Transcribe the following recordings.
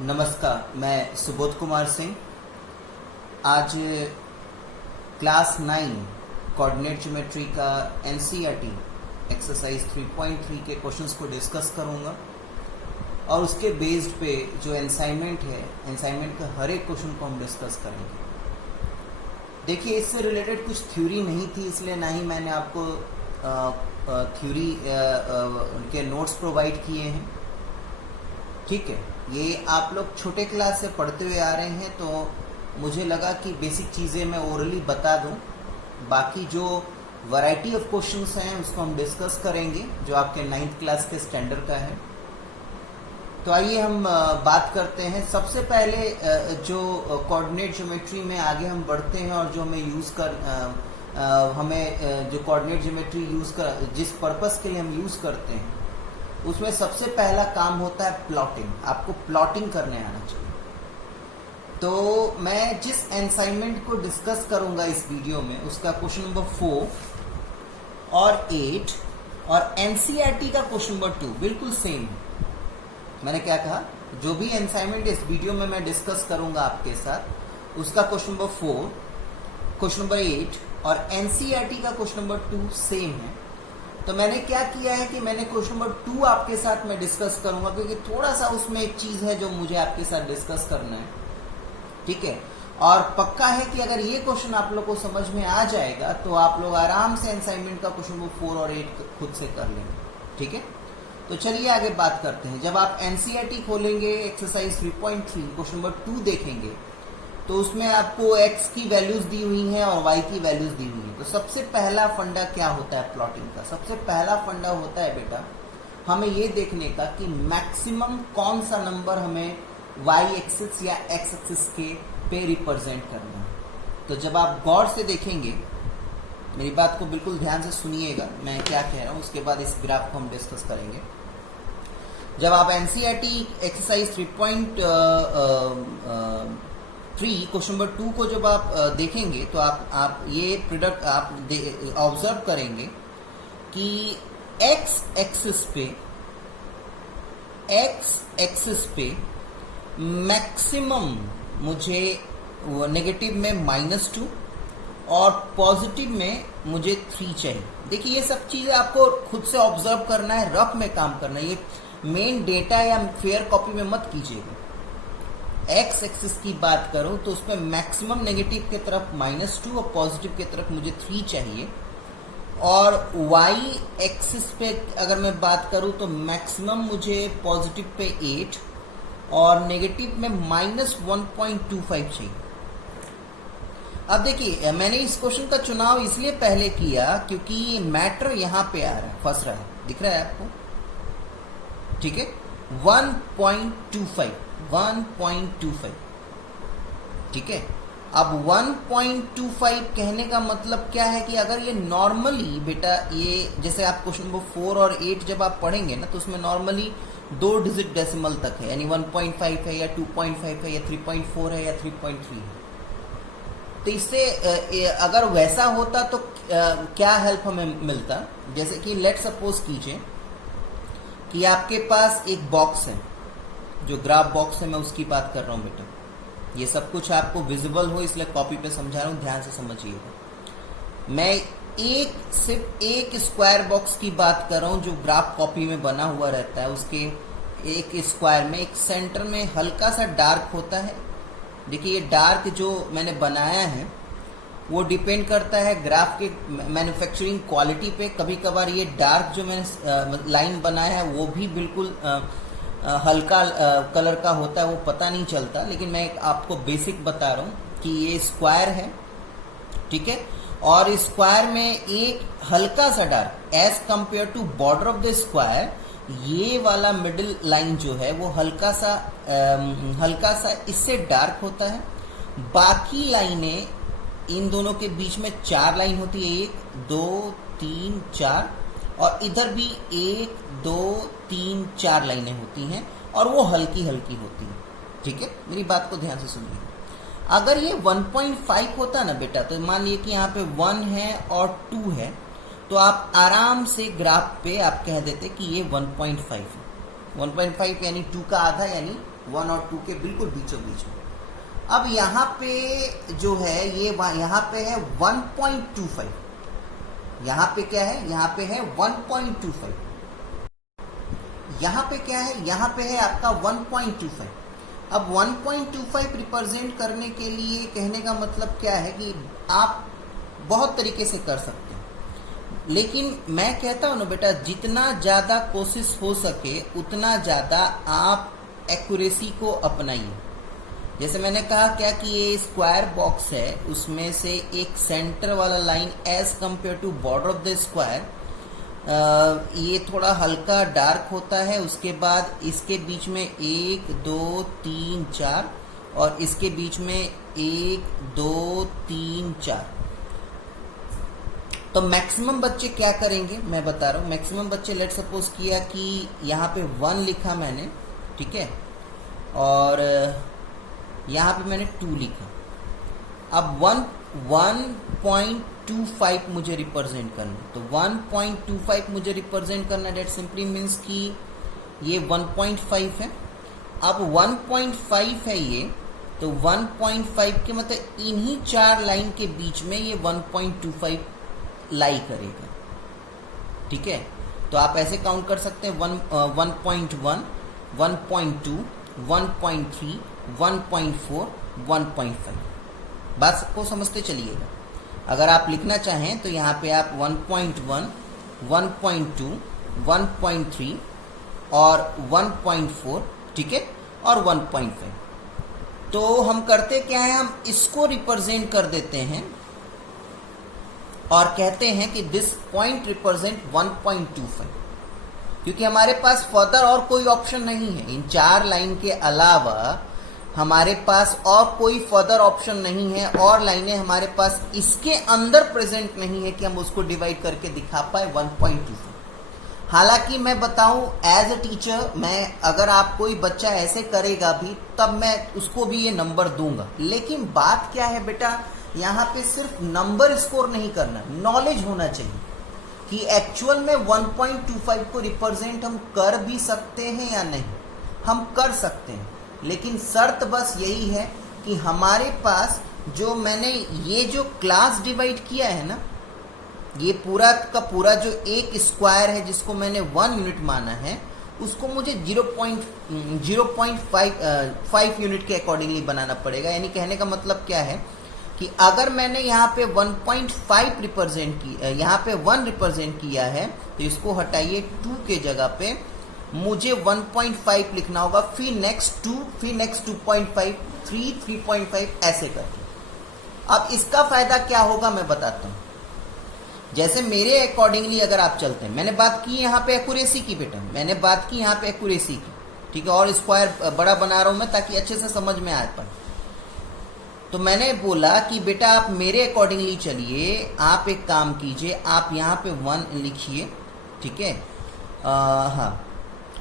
नमस्कार, मैं सुबोध कुमार सिंह। आज क्लास 9 कोऑर्डिनेट ज्योमेट्री का एनसीईआरटी एक्सरसाइज 3.3 के क्वेश्चंस को डिस्कस करूंगा और उसके बेस्ड पे जो असाइनमेंट है, असाइनमेंट का हर एक क्वेश्चन को हम डिस्कस करेंगे। देखिए, इससे रिलेटेड कुछ थ्योरी नहीं थी, इसलिए ना ही मैंने आपको थ्योरी के नोट्स प्रोवाइड किए हैं। ठीक है, ये आप लोग छोटे क्लास से पढ़ते हुए आ रहे हैं, तो मुझे लगा कि बेसिक चीज़ें मैं ओरली बता दूं। बाकी जो वैरायटी ऑफ क्वेश्चंस हैं उसको हम डिस्कस करेंगे, जो आपके 9th क्लास के स्टैंडर्ड का है। तो आइए हम बात करते हैं। सबसे पहले जो कोऑर्डिनेट ज्योमेट्री में आगे हम बढ़ते हैं और जो हमें जो कोऑर्डिनेट ज्योमेट्री जिस पर्पस के लिए हम यूज़ करते हैं, उसमें सबसे पहला काम होता है प्लॉटिंग। आपको प्लॉटिंग करने आना चाहिए। तो मैं जिस असाइनमेंट को डिस्कस करूंगा इस वीडियो में, उसका क्वेश्चन नंबर 4 और 8 और एनसीईआरटी का क्वेश्चन नंबर 2 बिल्कुल सेम है। मैंने क्या कहा, जो भी असाइनमेंट इस वीडियो में मैं डिस्कस करूंगा आपके साथ, उसका क्वेश्चन नंबर 4, क्वेश्चन नंबर 8 और एनसीईआरटी का क्वेश्चन नंबर 2 सेम है। तो मैंने क्या किया है कि मैंने क्वेश्चन नंबर 2 आपके साथ मैं डिस्कस करूंगा, क्योंकि थोड़ा सा उसमें एक चीज है जो मुझे आपके साथ डिस्कस करना है। ठीक है, और पक्का है कि अगर ये क्वेश्चन आप लोग को समझ में आ जाएगा तो आप लोग आराम से असाइनमेंट का क्वेश्चन नंबर 4 और 8 खुद से कर लेंगे। ठीक है, तो चलिए आगे बात करते हैं। जब आप एनसीईआरटी खोलेंगे, एक्सरसाइज 3.3 क्वेश्चन नंबर 2 देखेंगे, तो उसमें आपको x की वैल्यूज दी हुई हैं और y की वैल्यूज दी हुई हैं। तो सबसे पहला फंडा क्या होता है प्लॉटिंग का? सबसे पहला फंडा होता है बेटा, हमें ये देखने का कि मैक्सिमम कौन सा नंबर हमें y एक्सिस या x एक्सिस के पे रिप्रेजेंट करना है। तो जब आप गौर से देखेंगे, मेरी बात को बिल्कुल ध्यान से सुनिएगा, मैं क्या कह रहा हूँ, उसके बाद इस ग्राफ को हम डिस्कस करेंगे। जब आप एनसीईआरटी एक्सरसाइज 3 क्वेश्चन नंबर 2 को जब आप देखेंगे, तो आप ये प्रोडक्ट आप ऑब्जर्व करेंगे कि x एक्सिस पे मैक्सिमम मुझे नेगेटिव में -2 और पॉजिटिव में मुझे 3 चाहिए। देखिए, ये सब चीज़ें आपको खुद से ऑब्जर्व करना है, रफ में काम करना है। ये मेन डेटा या फेयर कॉपी में मत कीजिएगा। एक्स एक्सिस की बात करूं तो उसमें मैक्सिमम नेगेटिव की तरफ -2 और पॉजिटिव की तरफ मुझे 3 चाहिए। और वाई एक्सिस पे अगर मैं बात करूं तो मैक्सिमम मुझे पॉजिटिव पे 8 और नेगेटिव में -1.25 चाहिए। अब देखिए, मैंने इस क्वेश्चन का चुनाव इसलिए पहले किया क्योंकि मैटर यहां पे आ रहा है, फंस रहा है, दिख रहा है आपको? ठीक है, 1.25। ठीक है, अब 1.25 कहने का मतलब क्या है कि अगर ये नॉर्मली बेटा, ये जैसे आप क्वेश्चन नंबर 4 और 8 जब आप पढ़ेंगे ना, तो उसमें नॉर्मली 2 डिजिट डेसिमल तक है, यानी 1.5 है या 2.5 है या 3.4 है या 3.3 है। तो इससे अगर वैसा होता तो क्या हेल्प हमें मिलता? जैसे कि लेट सपोज कीजिए कि आपके पास एक बॉक्स है, जो ग्राफ बॉक्स है, मैं उसकी बात कर रहा हूँ बेटा। ये सब कुछ आपको विजिबल हो इसलिए कॉपी पे समझा रहा हूँ, ध्यान से समझिएगा। मैं सिर्फ एक स्क्वायर बॉक्स की बात कर रहा हूँ जो ग्राफ कॉपी में बना हुआ रहता है। उसके एक स्क्वायर में एक सेंटर में हल्का सा डार्क होता है। देखिए, ये डार्क जो मैंने बनाया है वो डिपेंड करता है ग्राफ के मैन्युफैक्चरिंग क्वालिटी पे। कभी कभार ये डार्क जो मैंने लाइन बनाया है वो भी बिल्कुल हल्का कलर का होता है, वो पता नहीं चलता। लेकिन मैं आपको बेसिक बता रहा हूँ कि ये स्क्वायर है, ठीक है, और स्क्वायर में एक हल्का सा dark edge compare to border of the square, ये वाला मिडिल लाइन जो है वो हल्का सा इससे डार्क होता है। बाकी लाइनें, इन दोनों के बीच में 4 लाइन होती है, 1 2 3 4, और इधर भी 1 2 3 4 लाइनें होती हैं और वो हल्की हल्की होती हैं। ठीक है, मेरी बात को ध्यान से सुनिए। अगर ये 1.5 होता ना बेटा, तो मान लीजिए कि यहाँ पे 1 है और 2 है, तो आप आराम से ग्राफ पे आप कह देते कि ये 1.5 है। 1.5 यानी 2 का आधा, यानी 1 और 2 के बिल्कुल बीचों बीच में। अब यहाँ पे जो है ये यहाँ पे है 1.25, यहाँ पे क्या है, यहाँ पे है 1.25, यहाँ पे क्या है, यहाँ पे है आपका 1.25। अब 1.25 रिप्रेजेंट करने के लिए कहने का मतलब क्या है कि आप बहुत तरीके से कर सकते हैं, लेकिन मैं कहता हूं ना बेटा, जितना ज़्यादा कोशिश हो सके उतना ज़्यादा आप एक्यूरेसी को अपनाइए। जैसे मैंने कहा क्या कि ये स्क्वायर बॉक्स है, उसमें से एक सेंटर वाला line edge compare to border of the square, ये थोड़ा हल्का डार्क होता है। उसके बाद इसके बीच में 1 2 3 4 और इसके बीच में 1 2 3 4। तो मैक्सिमम बच्चे क्या करेंगे मैं बता रहा हूँ। मैक्सिमम बच्चे लेट सपोज किया कि यहाँ पे 1 लिखा मैंने, ठीक है, और यहाँ पे मैंने 2 लिखा। अब 1.25 मुझे रिप्रेजेंट करना, तो 1.25 मुझे रिप्रेजेंट करना, डेट सिंपली मीन्स कि ये 1.5 है। अब 1.5 है ये, तो 1.5 के मतलब इन्हीं 4 लाइन के बीच में ये 1.25 लाई करेगा, ठीक है। तो आप ऐसे काउंट कर सकते हैं 1.1, 1.2, 1.3, 1.4, 1.5। बात को समझते चलिएगा। अगर आप लिखना चाहें तो यहाँ पे आप 1.1, 1.2, 1.3 और 1.4, ठीक है, और 1.5। तो हम करते क्या है, हम इसको रिप्रेजेंट कर देते हैं और कहते हैं कि दिस पॉइंट रिप्रेजेंट 1.25, क्योंकि हमारे पास फर्दर और कोई ऑप्शन नहीं है। इन 4 लाइन के अलावा हमारे पास और कोई फर्दर ऑप्शन नहीं है, और लाइनें हमारे पास इसके अंदर प्रेजेंट नहीं है कि हम उसको डिवाइड करके दिखा पाए 1.25। हालांकि मैं बताऊं एज अ टीचर, मैं अगर आप कोई बच्चा ऐसे करेगा भी तब मैं उसको भी ये नंबर दूंगा। लेकिन बात क्या है बेटा, यहाँ पे सिर्फ नंबर स्कोर नहीं करना, नॉलेज होना चाहिए कि एक्चुअल में 1.25 को रिप्रेजेंट हम कर भी सकते हैं या नहीं। हम कर सकते हैं, लेकिन शर्त बस यही है कि हमारे पास जो मैंने ये जो क्लास डिवाइड किया है ना, ये पूरा का पूरा जो एक स्क्वायर है जिसको मैंने 1 यूनिट माना है, उसको मुझे 0.5 यूनिट के अकॉर्डिंगली बनाना पड़ेगा। यानी कहने का मतलब क्या है कि अगर मैंने यहाँ पे 1.5 रिप्रेजेंट की, यहाँ पे 1 रिप्रेजेंट किया है, तो इसको हटाइए 2 के जगह पे मुझे 1.5 लिखना होगा, फिर नेक्स्ट 2, फिर नेक्स्ट 2.5, 3, 3.5 ऐसे करके। अब इसका फायदा क्या होगा मैं बताता हूँ। जैसे मेरे अकॉर्डिंगली अगर आप चलते हैं, मैंने बात की यहाँ पे एक्यूरेसी की बेटा, मैंने बात की यहाँ पे एक्यूरेसी की, ठीक है, और स्क्वायर बड़ा बना रहा हूँ मैं ताकि अच्छे से समझ में आ पाए। तो मैंने बोला कि बेटा आप मेरे अकॉर्डिंगली चलिए, आप एक काम कीजिए, आप यहाँ पे 1 लिखिए, ठीक है, हाँ,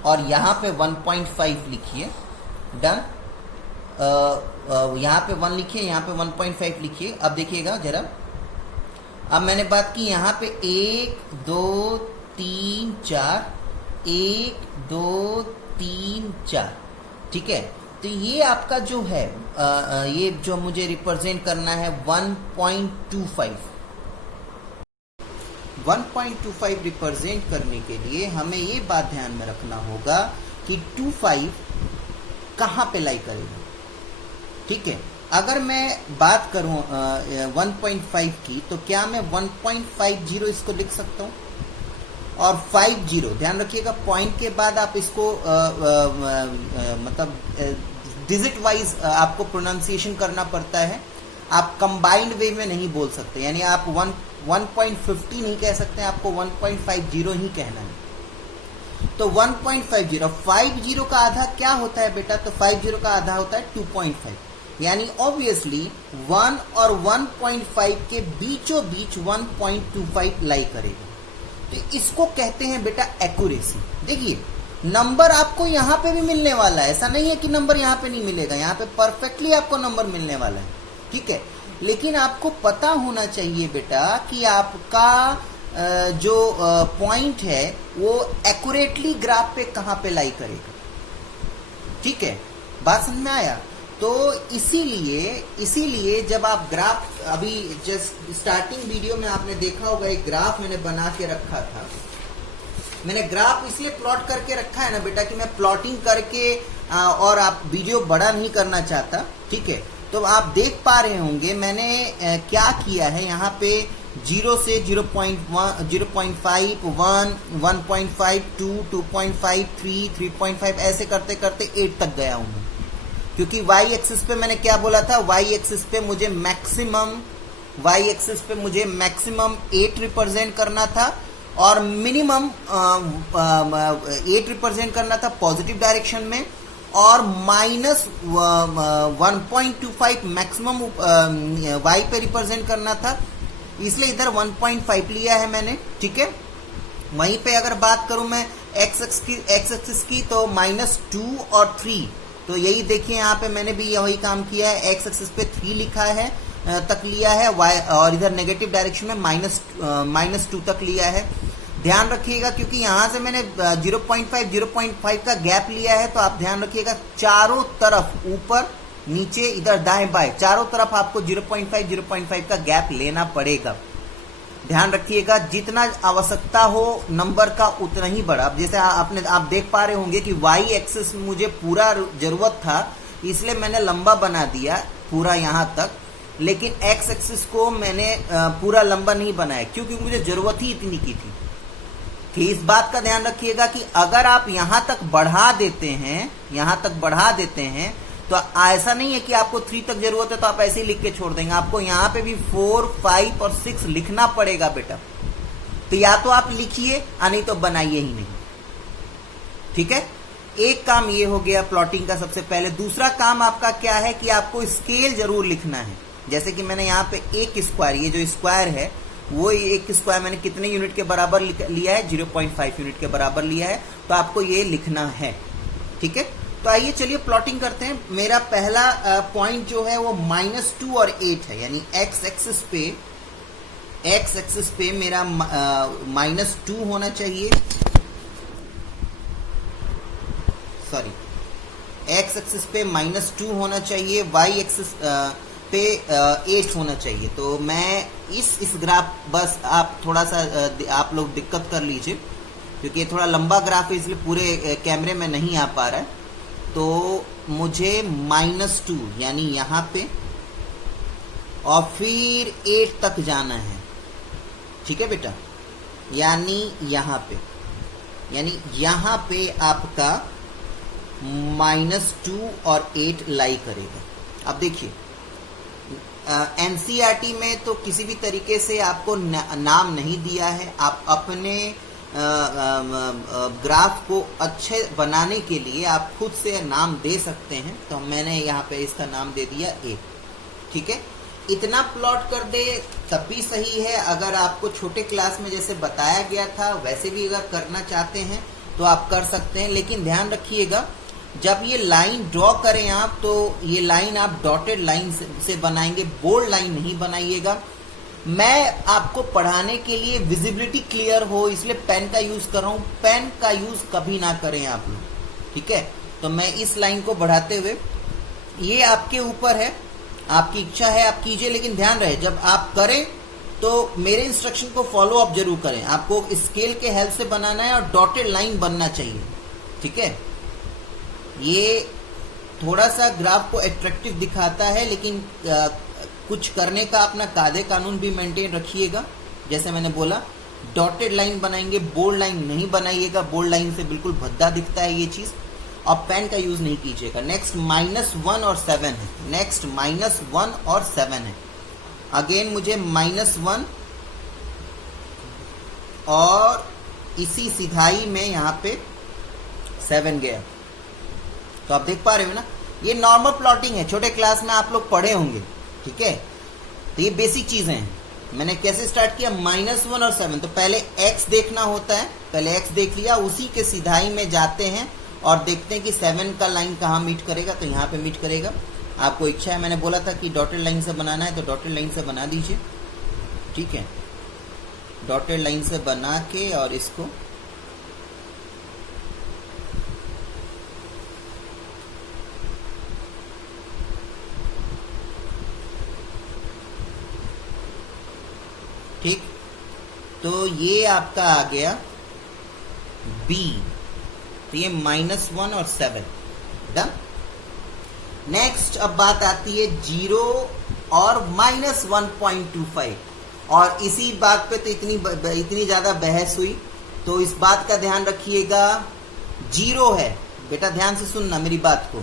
और यहाँ पे 1.5 लिखिए, डन। यहाँ पे 1 लिखिए, यहाँ पे 1.5 लिखिए। अब देखिएगा जरा, अब मैंने बात की यहाँ पे 1 2 3 4, 1 2 3 4, ठीक है। तो ये आपका जो है ये जो मुझे रिप्रेजेंट करना है 1.25 रिप्रेजेंट करने के लिए हमें ये बात ध्यान में रखना होगा कि 25 कहाँ पे लाई करेगा, ठीक है। अगर मैं बात करूं 1.5 की, तो क्या मैं 1.50 इसको लिख सकता हूं, और 50, ध्यान रखिएगा पॉइंट के बाद आप इसको मतलब डिजिट वाइज आपको प्रोनाउंसिएशन करना पड़ता है। आप कंबाइंड वे में नहीं बोल सकते, यानी आप 1.50 नहीं कह सकते, आपको 1.50 ही कहना है। तो 1.50 का आधा क्या होता है बेटा, तो 50 का आधा होता है 2.5, यानी ऑब्वियसली 1 और 1.5 के बीचों बीच 1.25 लाई करेगा। तो इसको कहते हैं बेटा एक्यूरेसी। देखिए नंबर आपको यहाँ पे भी मिलने वाला है, ऐसा नहीं है कि नंबर यहाँ पे नहीं मिलेगा, यहाँ पे परफेक्टली आपको नंबर मिलने वाला है, ठीक है। लेकिन आपको पता होना चाहिए बेटा कि आपका जो पॉइंट है वो एक्यूरेटली ग्राफ पे कहाँ पे लाई करेगा। ठीक है, बात समझ में आया। तो इसीलिए जब आप ग्राफ, अभी जस्ट स्टार्टिंग वीडियो में आपने देखा होगा एक ग्राफ मैंने बना के रखा था। मैंने ग्राफ इसलिए प्लॉट करके रखा है ना बेटा कि मैं प्लॉटिंग करके और आप वीडियो बड़ा नहीं करना चाहता, ठीक है। तो आप देख पा रहे होंगे मैंने क्या किया है यहाँ पे, 0 से 0.1, 0.5, 1, 1.5, 2, 2.5, 3, 3.5 ऐसे करते करते 8 तक गया हूँ। क्योंकि y एक्सिस पे मैंने क्या बोला था, y एक्सिस पे मुझे मैक्सिमम 8 रिप्रेजेंट करना था और मिनिमम 8 रिप्रेजेंट करना था पॉजिटिव डायरेक्शन में, और -1.25 मैक्सिमम y पे रिप्रेजेंट करना था, इसलिए इधर 1.5 लिया है मैंने, ठीक है। वहीं पे अगर बात करूं मैं x एक्सिस की तो -2 और 3, तो यही देखिए यहाँ पे मैंने भी वही काम किया है, x एक्सिस पे 3 लिखा है तक लिया है, y और इधर नेगेटिव डायरेक्शन में -2 तक लिया है। ध्यान रखिएगा क्योंकि यहाँ से मैंने 0.5 का गैप लिया है, तो आप ध्यान रखिएगा चारों तरफ, ऊपर नीचे इधर दाएं बाएं चारों तरफ आपको 0.5 का गैप लेना पड़ेगा। ध्यान रखिएगा, जितना आवश्यकता हो नंबर का उतना ही बड़ा। अब जैसे आप देख पा रहे होंगे कि y एक्सिस मुझे पूरा जरूरत था, इसलिए मैंने लंबा बना दिया पूरा यहाँ तक, लेकिन x एक्सिस को मैंने पूरा लंबा नहीं बनाया, क्योंकि मुझे जरूरत ही इतनी की थी। कि इस बात का ध्यान रखिएगा कि अगर आप यहाँ तक बढ़ा देते हैं, तो ऐसा नहीं है कि आपको 3 तक जरूरत है तो आप ऐसे ही लिख के छोड़ देंगे, आपको यहाँ पे भी 4, 5 और 6 लिखना पड़ेगा बेटा। तो या तो आप लिखिए या नहीं तो बनाइए ही नहीं, ठीक है। एक काम ये हो गया प्लॉटिंग का सबसे पहले। दूसरा काम आपका क्या है कि आपको स्केल जरूर लिखना है। जैसे कि मैंने यहाँ पे एक स्क्वायर, ये जो स्क्वायर है वो एक स्क्वायर मैंने कितने यूनिट के बराबर लिया है, 0.5 यूनिट के बराबर लिया है, तो आपको ये लिखना है, ठीक है। तो आइए चलिए प्लॉटिंग करते हैं। मेरा पहला पॉइंट जो है वो -2 और 8 है, यानी x एक्सिस पे मेरा -2 होना चाहिए, सॉरी x एक्सिस पे -2 होना चाहिए, y एक्सिस पे 8 होना चाहिए। तो मैं इस ग्राफ, बस आप थोड़ा सा आप लोग दिक्कत कर लीजिए क्योंकि ये थोड़ा लंबा ग्राफ है, इसलिए पूरे कैमरे में नहीं आ पा रहा है। तो मुझे -2 यानी यहाँ पे और फिर 8 तक जाना है, ठीक है बेटा। यानी यहाँ पे आपका -2 और 8 लाई करेगा। अब देखिए एनसीईआरटी में तो किसी भी तरीके से आपको नाम नहीं दिया है, आप अपने ग्राफ को अच्छे बनाने के लिए आप खुद से नाम दे सकते हैं। तो मैंने यहाँ पे इसका नाम दे दिया 1, ठीक है। इतना प्लॉट कर दे तब भी सही है, अगर आपको छोटे क्लास में जैसे बताया गया था वैसे भी अगर करना चाहते हैं तो आप कर सकते हैं। लेकिन ध्यान रखिएगा जब ये लाइन ड्रॉ करें आप, तो ये लाइन आप डॉटेड लाइन से बनाएंगे, बोल्ड लाइन नहीं बनाइएगा। मैं आपको पढ़ाने के लिए विजिबिलिटी क्लियर हो इसलिए पेन का यूज कर रहा हूँ, पेन का यूज कभी ना करें आप लोग, ठीक है। तो मैं इस लाइन को बढ़ाते हुए, ये आपके ऊपर है, आपकी इच्छा है आप कीजिए, लेकिन ध्यान रहे जब आप करें तो मेरे इंस्ट्रक्शन को फॉलो अप जरूर करें। आपको स्केल के हेल्प से बनाना है और डॉटेड लाइन बनना चाहिए, ठीक है। ये थोड़ा सा ग्राफ को अट्रैक्टिव दिखाता है, लेकिन कुछ करने का अपना कायदे कानून भी मेंटेन रखिएगा। जैसे मैंने बोला डॉटेड लाइन बनाएंगे, बोल्ड लाइन नहीं बनाइएगा, बोल्ड लाइन से बिल्कुल भद्दा दिखता है ये चीज़, और पेन का यूज नहीं कीजिएगा। नेक्स्ट -1 और 7 है, नेक्स्ट -1 और 7 है। अगेन मुझे -1 और इसी सिधाई में यहाँ पे 7 गया। तो आप देख पा रहे हो ना, ये नॉर्मल प्लॉटिंग है, छोटे क्लास में आप लोग पढ़े होंगे, ठीक है। तो ये बेसिक चीजें हैं। मैंने कैसे स्टार्ट किया, -1 और 7। तो पहले x देखना होता है, पहले x देख लिया, उसी के सिधाई में जाते हैं और देखते हैं कि 7 का लाइन कहाँ मीट करेगा, तो यहाँ पे मीट करेगा। आपको इच्छा है, मैंने बोला था कि डॉटेड लाइन से बनाना है तो डॉटेड लाइन से बना दीजिए, ठीक है। डॉटेड लाइन से बना के और इसको तो ये आपका आ गया बी, तो ये -1 और 7 डन। नेक्स्ट अब बात आती है 0 और -1.25, और इसी बात पे तो इतनी ज्यादा बहस हुई, तो इस बात का ध्यान रखिएगा। 0 है बेटा, ध्यान से सुनना मेरी बात को।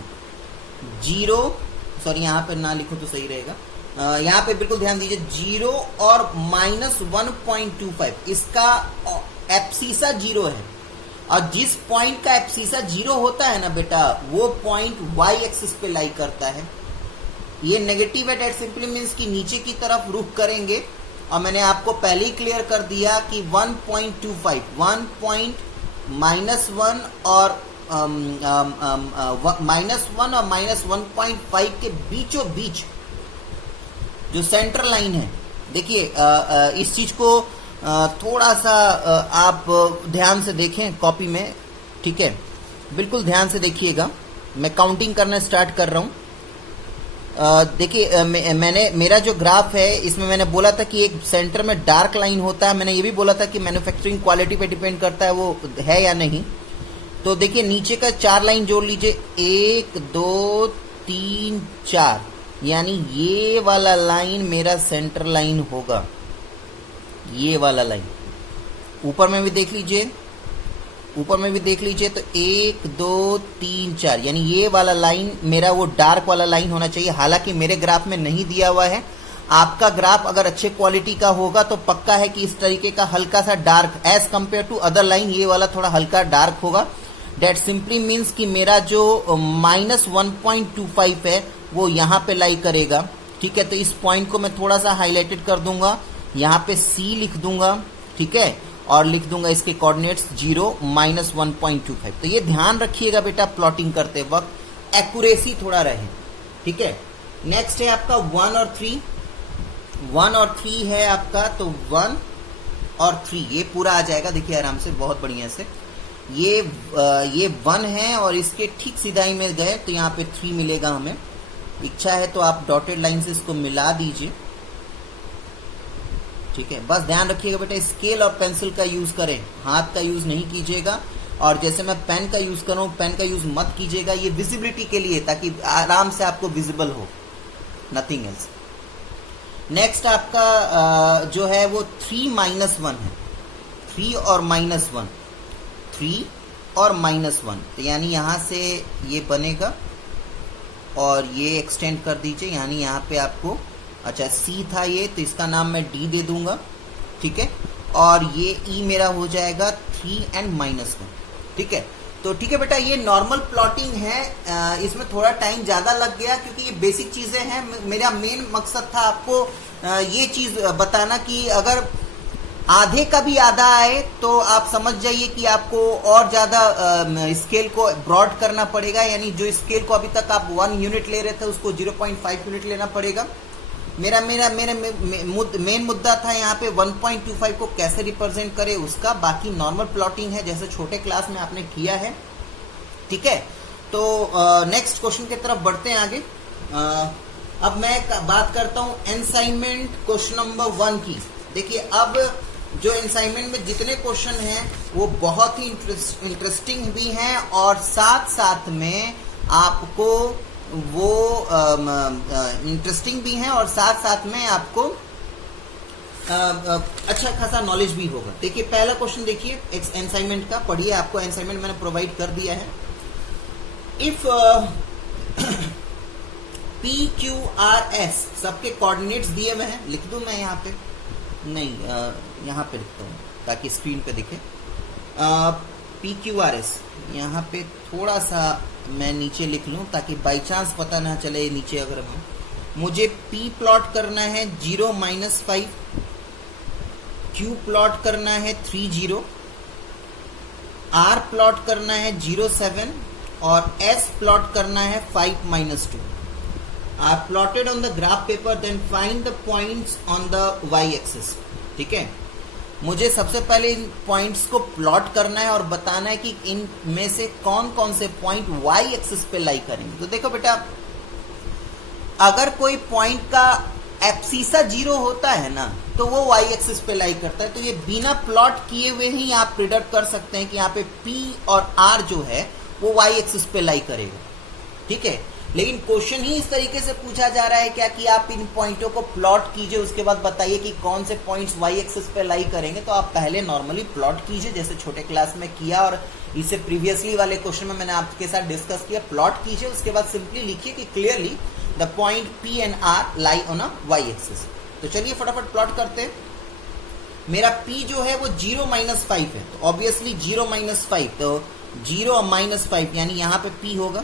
0, सॉरी यहाँ पे ना लिखो तो सही रहेगा, यहाँ पे बिल्कुल ध्यान दीजिए। 0 और -1.25, इसका एब्सिसा 0 है, और जिस पॉइंट का एब्सिसा 0 होता है ना बेटा, वो पॉइंट y एक्सिस पे लाई करता है। ये नेगेटिव है, डेट सिंपली मीन्स कि नीचे की तरफ रुख करेंगे, और मैंने आपको पहले ही क्लियर कर दिया कि 1.25 1 और -1 के बीचों बीच जो सेंटर लाइन है, देखिए इस चीज को थोड़ा सा आप ध्यान से देखें कॉपी में, ठीक है, बिल्कुल ध्यान से देखिएगा। मैं काउंटिंग करना स्टार्ट कर रहा हूं। देखिए मैंने मेरा जो ग्राफ है इसमें मैंने बोला था कि एक सेंटर में डार्क लाइन होता है, मैंने ये भी बोला था कि मैन्युफैक्चरिंग क्वालिटी पे डिपेंड करता है वो है या नहीं। तो देखिए नीचे का 4 लाइन जोड़ लीजिए, 1 2 3 4, यानी ये वाला लाइन मेरा सेंटर लाइन होगा, ये वाला लाइन। ऊपर में भी देख लीजिए, ऊपर में भी देख लीजिए, तो 1 2 3 4, यानी ये वाला लाइन मेरा वो डार्क वाला लाइन होना चाहिए। हालांकि मेरे ग्राफ में नहीं दिया हुआ है, आपका ग्राफ अगर अच्छे क्वालिटी का होगा तो पक्का है कि इस तरीके का हल्का सा dark edge compare to other line, ये वाला थोड़ा हल्का डार्क होगा। डेट सिंपली मीन्स कि मेरा जो -1.25 है वो यहाँ पे लाई करेगा, ठीक है। तो इस पॉइंट को मैं थोड़ा सा हाईलाइटेड कर दूंगा, यहाँ पे C लिख दूंगा, ठीक है, और लिख दूंगा इसके कोऑर्डिनेट्स 0 -1.25। तो ये ध्यान रखिएगा बेटा, प्लॉटिंग करते वक्त एक्यूरेसी थोड़ा रहे, ठीक है। नेक्स्ट है आपका 1 और 3, 1 और 3 है आपका, तो 1 और 3 ये पूरा आ जाएगा, देखिए आराम से, बहुत बढ़िया से। ये 1 है और इसके ठीक सीधाई में गए तो यहाँ पे 3 मिलेगा हमें। इच्छा है तो आप डॉटेड लाइन से इसको मिला दीजिए, ठीक है। बस ध्यान रखिएगा बेटा, स्केल और पेंसिल का यूज करें, हाथ का यूज नहीं कीजिएगा। और जैसे मैं पेन का यूज कर रहा हूं, पेन का यूज मत कीजिएगा, ये विजिबिलिटी के लिए, ताकि आराम से आपको विजिबल हो, नथिंग एल्स। नेक्स्ट आपका जो है वो 3 -1 है, 3 और -1, 3 और -1, तो यानी यहां से ये बनेगा और ये एक्सटेंड कर दीजिए, यानी यहाँ पे आपको, अच्छा C था ये, तो इसका नाम मैं D दे दूंगा, ठीक है। और ये E मेरा हो जाएगा 3 और -1, ठीक है। तो ठीक है बेटा, ये नॉर्मल प्लॉटिंग है, इसमें थोड़ा टाइम ज़्यादा लग गया क्योंकि ये बेसिक चीज़ें हैं। मेरा मेन मकसद था आपको ये चीज़ बताना कि अगर आधे का भी आधा आए तो आप समझ जाइए कि आपको और ज़्यादा स्केल को ब्रॉड करना पड़ेगा, यानी जो स्केल को अभी तक आप 1 यूनिट ले रहे थे उसको 0.5 यूनिट लेना पड़ेगा। मेरा मेन मुद्दा था यहाँ पे 1.25 को कैसे रिप्रेजेंट करे उसका, बाकी नॉर्मल प्लॉटिंग है जैसे छोटे क्लास में आपने किया है, ठीक है। तो नेक्स्ट क्वेश्चन की तरफ बढ़ते हैं आगे। अब मैं बात करता हूँ असाइनमेंट क्वेश्चन नंबर 1 की। देखिए अब जो असाइनमेंट में जितने क्वेश्चन हैं वो बहुत ही इंटरेस्टिंग भी हैं और साथ साथ में आपको वो इंटरेस्टिंग भी हैं और साथ साथ में आपको अच्छा खासा नॉलेज भी होगा। देखिए पहला क्वेश्चन देखिए असाइनमेंट का, पढ़िए, आपको असाइनमेंट मैंने प्रोवाइड कर दिया है। इफ PQRS सबके कोऑर्डिनेट्स दिए हुए हैं, लिख दूं मैं यहाँ पे, नहीं यहाँ पे लिखता हूँ ताकि स्क्रीन पे दिखे। PQRS यहाँ पे थोड़ा सा मैं नीचे लिख लूँ ताकि बाई चांस पता ना चले नीचे अगर मुझे P प्लॉट करना है 0 - 5, Q प्लॉट करना है 3 0, R प्लॉट करना है 0 7 और S प्लॉट करना है 5 - 2 are plotted on the graph paper, then find the points on the y axis, ठीक है। मुझे सबसे पहले इन पॉइंट्स को प्लॉट करना है और बताना है कि इन में से कौन कौन से पॉइंट y एक्सिस पे लाई करेंगे। तो देखो बेटा, अगर कोई पॉइंट का एब्सिसा 0 होता है ना, तो वो वाई एक्सिस पे लाई करता है। तो ये बिना प्लॉट किए हुए ही आप प्रिडिक्ट कर सकते हैं कि यहाँ पे पी और आर जो है वो वाई एक्सिस पे लाई करेगा, ठीक है। लेकिन क्वेश्चन ही इस तरीके से पूछा जा रहा है क्या कि आप इन पॉइंटों को प्लॉट कीजिए, उसके बाद बताइए कि कौन से पॉइंट्स वाई एक्सिस पे लाई करेंगे। तो आप पहले नॉर्मली प्लॉट कीजिए जैसे छोटे क्लास में किया, और इससे प्रीवियसली वाले क्वेश्चन में मैंने आपके साथ डिस्कस किया। प्लॉट कीजिए, उसके बाद सिंपली लिखिए कि clearly the point P and R lie on a Y axis. तो चलिए फटाफट प्लॉट करते हैं। मेरा p जो है वो 0 - 5 है, तो ऑब्वियसली 0 - 5, तो 0 - 5 यानी यहाँ पे p होगा।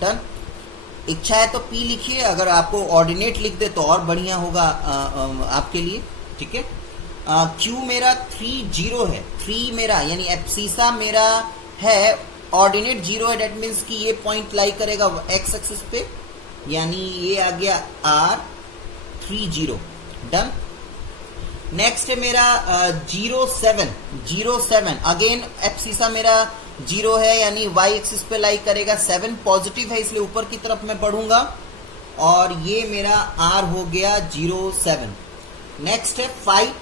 डन। इच्छा है तो p लिखिए, अगर आपको ऑर्डिनेट लिख दे तो और बढ़िया होगा आपके लिए, ठीक है। q मेरा 3 0 है, 3 मेरा यानी एब्सिसा मेरा है, ऑर्डिनेट 0 है, डेट मीन्स कि ये पॉइंट लाई करेगा x एक्सिस पे, यानी ये आ गया r 3 0। डन। नेक्स्ट है मेरा 0 7 अगेन एब्सिसा मेरा 0 है यानी y एक्सिस पे लाई करेगा, 7 पॉजिटिव है इसलिए ऊपर की तरफ मैं बढ़ूंगा, और ये मेरा r हो गया 0 7। नेक्स्ट है 5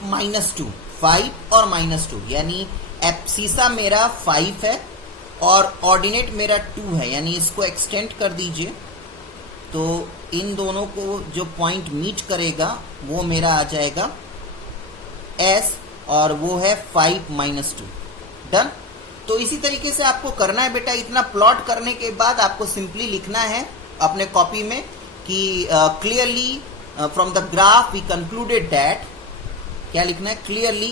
- 2, 5 और -2 यानी एब्सिसा मेरा 5 है और ऑर्डिनेट मेरा 2 है, यानी इसको एक्सटेंड कर दीजिए तो इन दोनों को जो पॉइंट मीट करेगा वो मेरा आ जाएगा S, और वो है 5 - 2। डन। तो इसी तरीके से आपको करना है बेटा। इतना प्लॉट करने के बाद आपको सिंपली लिखना है अपने कॉपी में कि clearly from the graph we concluded that, क्या लिखना है क्लियरली,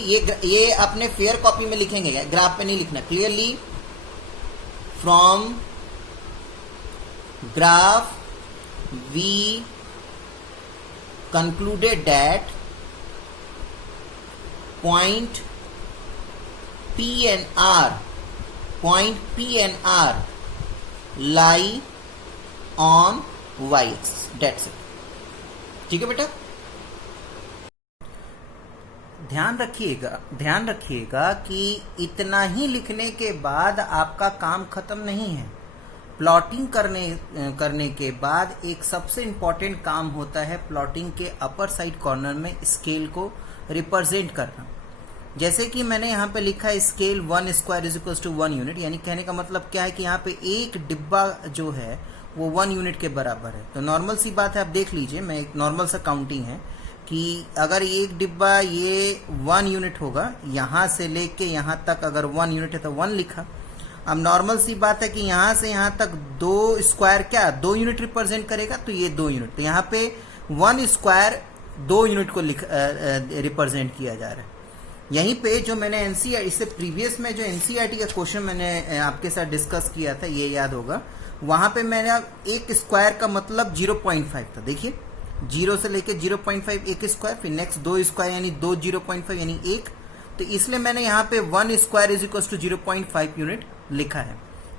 ये अपने फेयर कॉपी में लिखेंगे, ग्राफ पे नहीं लिखना। Clearly from graph we concluded that point P and R lie on y axis, that's it, ठीक है बेटा। ध्यान रखिएगा कि इतना ही लिखने के बाद आपका काम खत्म नहीं है। प्लॉटिंग करने के बाद एक सबसे इंपॉर्टेंट काम होता है प्लॉटिंग के अपर साइड कॉर्नर में स्केल को रिप्रेजेंट करना। जैसे कि मैंने यहाँ पे लिखा है scale 1 square is equal to 1 unit, यानी कहने का मतलब क्या है कि यहाँ पे एक डिब्बा जो है वो 1 यूनिट के बराबर है। तो नॉर्मल सी बात है, आप देख लीजिए, मैं एक नॉर्मल सा काउंटिंग है कि अगर एक डिब्बा ये 1 यूनिट होगा, यहाँ से लेके यहाँ तक अगर 1 यूनिट है तो 1 लिखा। अब नॉर्मल सी बात है कि यहाँ से यहाँ तक 2 स्क्वायर क्या 2 यूनिट रिप्रेजेंट करेगा, तो ये 2 यूनिट, तो यहाँ पे 1 स्क्वायर 2 यूनिट को रिप्रेजेंट किया जा रहा है। यहीं पे जो मैंने एनसीईआरटी, इससे प्रीवियस में जो एनसीईआरटी का क्वेश्चन मैंने आपके साथ डिस्कस किया था, ये याद होगा, वहां पे मेरा एक स्क्वायर का मतलब 0.5 था। देखिए 0 से लेके 0.5 एक स्क्वायर, फिर नेक्स्ट 2 स्क्वायर यानी 2 0.5 यानी 1, तो इसलिए मैंने यहाँ पे 1 square is equal to 0.5 unit लिखा है।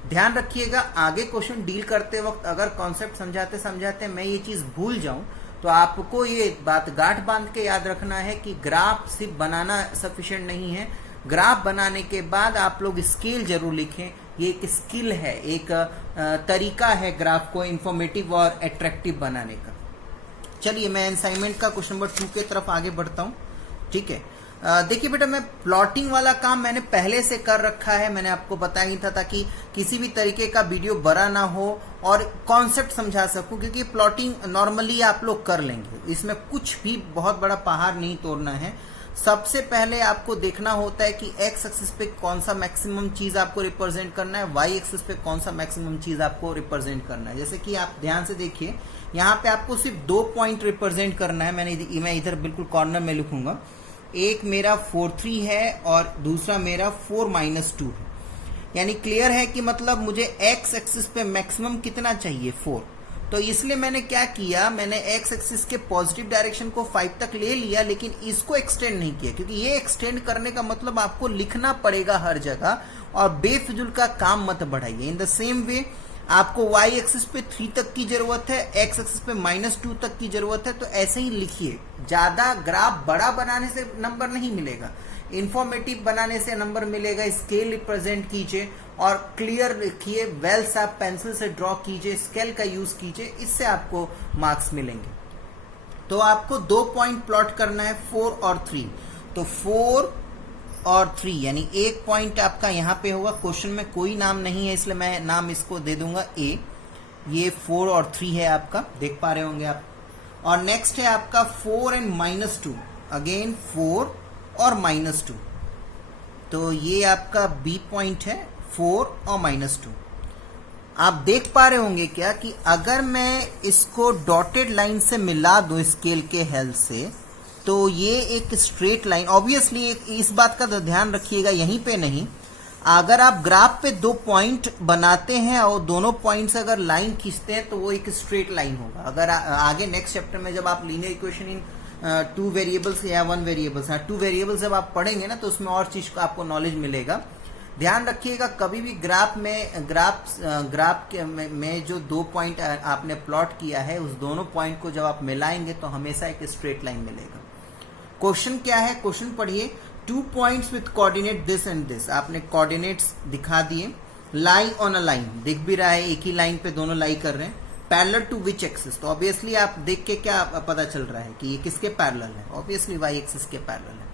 ध्यान रखिएगा आगे क्वेश्चन डील करते वक्त अगर कॉन्सेप्ट समझाते मैं ये चीज भूल जाऊं तो आपको ये बात गांठ बांध के याद रखना है कि ग्राफ सिर्फ बनाना सफिशिएंट नहीं है, ग्राफ बनाने के बाद आप लोग स्केल जरूर लिखें। ये एक स्किल है, एक तरीका है ग्राफ को इंफॉर्मेटिव और अट्रैक्टिव बनाने का। चलिए मैं असाइनमेंट का क्वेश्चन नंबर 2 के तरफ आगे बढ़ता हूँ, ठीक है। देखिए बेटा, मैं प्लॉटिंग वाला काम मैंने पहले से कर रखा है, मैंने आपको बताया ही था ताकि किसी भी तरीके का वीडियो बड़ा ना हो और कॉन्सेप्ट समझा सकूं, क्योंकि प्लॉटिंग नॉर्मली आप लोग कर लेंगे, इसमें कुछ भी बहुत बड़ा पहाड़ नहीं तोड़ना है। सबसे पहले आपको देखना होता है कि एक्स एक्सिस पे कौन सा मैक्सिमम चीज आपको रिप्रेजेंट करना है, वाई एक्सिस पे कौन सा मैक्सिमम चीज आपको रिप्रेजेंट करना है। जैसे कि आप ध्यान से देखिए, यहाँ पे आपको सिर्फ 2 पॉइंट रिप्रेजेंट करना है। मैं इधर बिल्कुल कॉर्नर में लिखूंगा, एक मेरा 4 3 है और दूसरा मेरा 4 - 2 है, यानी क्लियर है कि मतलब मुझे एक्स एक्सिस पे मैक्सिमम कितना चाहिए 4। तो इसलिए मैंने क्या किया, मैंने एक्स एक्सिस के पॉजिटिव डायरेक्शन को 5 तक ले लिया, लेकिन इसको एक्सटेंड नहीं किया, क्योंकि ये एक्सटेंड करने का मतलब आपको लिखना पड़ेगा हर जगह, और बेफिजुल का काम मत बढ़ाइए। इन द सेम वे आपको y एक्सिस पे 3 तक की जरूरत है, x एक्सिस पे -2 तक की जरूरत है, तो ऐसे ही लिखिए। ज्यादा ग्राफ बड़ा बनाने से नंबर नहीं मिलेगा, इंफॉर्मेटिव बनाने से नंबर मिलेगा। स्केल रिप्रेजेंट कीजिए और क्लियर लिखिए, वेल साफ पेंसिल से ड्रॉ कीजिए, स्केल का यूज कीजिए, इससे आपको मार्क्स मिलेंगे। तो आपको 2 पॉइंट प्लॉट करना है 4 और 3। तो 4 और 3 यानी एक पॉइंट आपका यहाँ पे होगा। क्वेश्चन में कोई नाम नहीं है इसलिए मैं नाम इसको दे दूंगा A। ये 4 और 3 है आपका, देख पा रहे होंगे आप। और नेक्स्ट है आपका 4 एंड -2, अगेन 4 और -2। तो ये आपका B पॉइंट है 4 और -2। आप देख पा रहे होंगे क्या कि अगर मैं इसको डॉटेड लाइन से मिला दूं स्केल के हेल्प से तो ये एक स्ट्रेट लाइन, ऑब्वियसली इस बात का तो ध्यान रखिएगा यहीं पे नहीं, अगर आप ग्राफ पे 2 पॉइंट बनाते हैं और दोनों पॉइंट से अगर लाइन खींचते हैं तो वो एक स्ट्रेट लाइन होगा। अगर आगे नेक्स्ट चैप्टर में जब आप लीनियर इक्वेशन इन 2 वेरिएबल्स या 1 वेरिएबल्स, 2 वेरिएबल्स जब आप पढ़ेंगे ना तो उसमें और चीज का आपको नॉलेज मिलेगा। ध्यान रखिएगा कभी भी ग्राफ में जो 2 पॉइंट आपने प्लॉट किया है उस दोनों पॉइंट को जब आप मिलाएंगे तो हमेशा एक स्ट्रेट लाइन मिलेगा। क्वेश्चन क्या है, क्वेश्चन पढ़िए। 2 points with coordinate this and this, आपने कोऑर्डिनेट्स दिखा दिए। लाई ऑन अ लाइन, दिख भी रहा है एक ही लाइन पे दोनों लाई कर रहे हैं। पैरेलल टू विच एक्सिस, तो ऑब्वियसली आप देख के क्या पता चल रहा है कि ये किसके पैरेलल है, ऑब्वियसली वाई एक्सिस के पैरेलल है।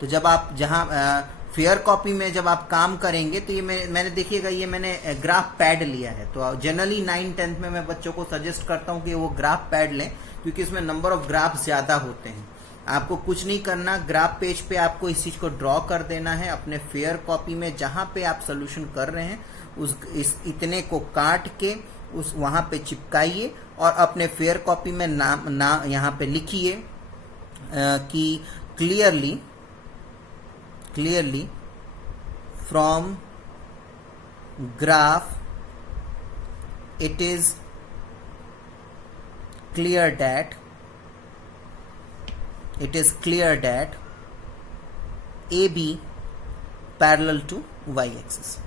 तो जब आप जहां फेयर कॉपी में जब आप काम करेंगे तो ये मैंने देखिएगा ये मैंने ग्राफ पैड लिया है। तो जनरली 9-10th में मैं बच्चों को सजेस्ट करता हूं कि वो ग्राफ पैड लें क्योंकि इसमें नंबर ऑफ ग्राफ ज्यादा होते हैं। आपको कुछ नहीं करना, ग्राफ पेज पे आपको इस चीज को ड्रॉ कर देना है अपने फेयर कॉपी में जहां पे आप सोल्यूशन कर रहे हैं इस इतने को काट के उस वहां पे चिपकाइए और अपने फेयर कॉपी में नाम यहाँ पे लिखिए कि clearly from graph it is clear that AB parallel to y axis।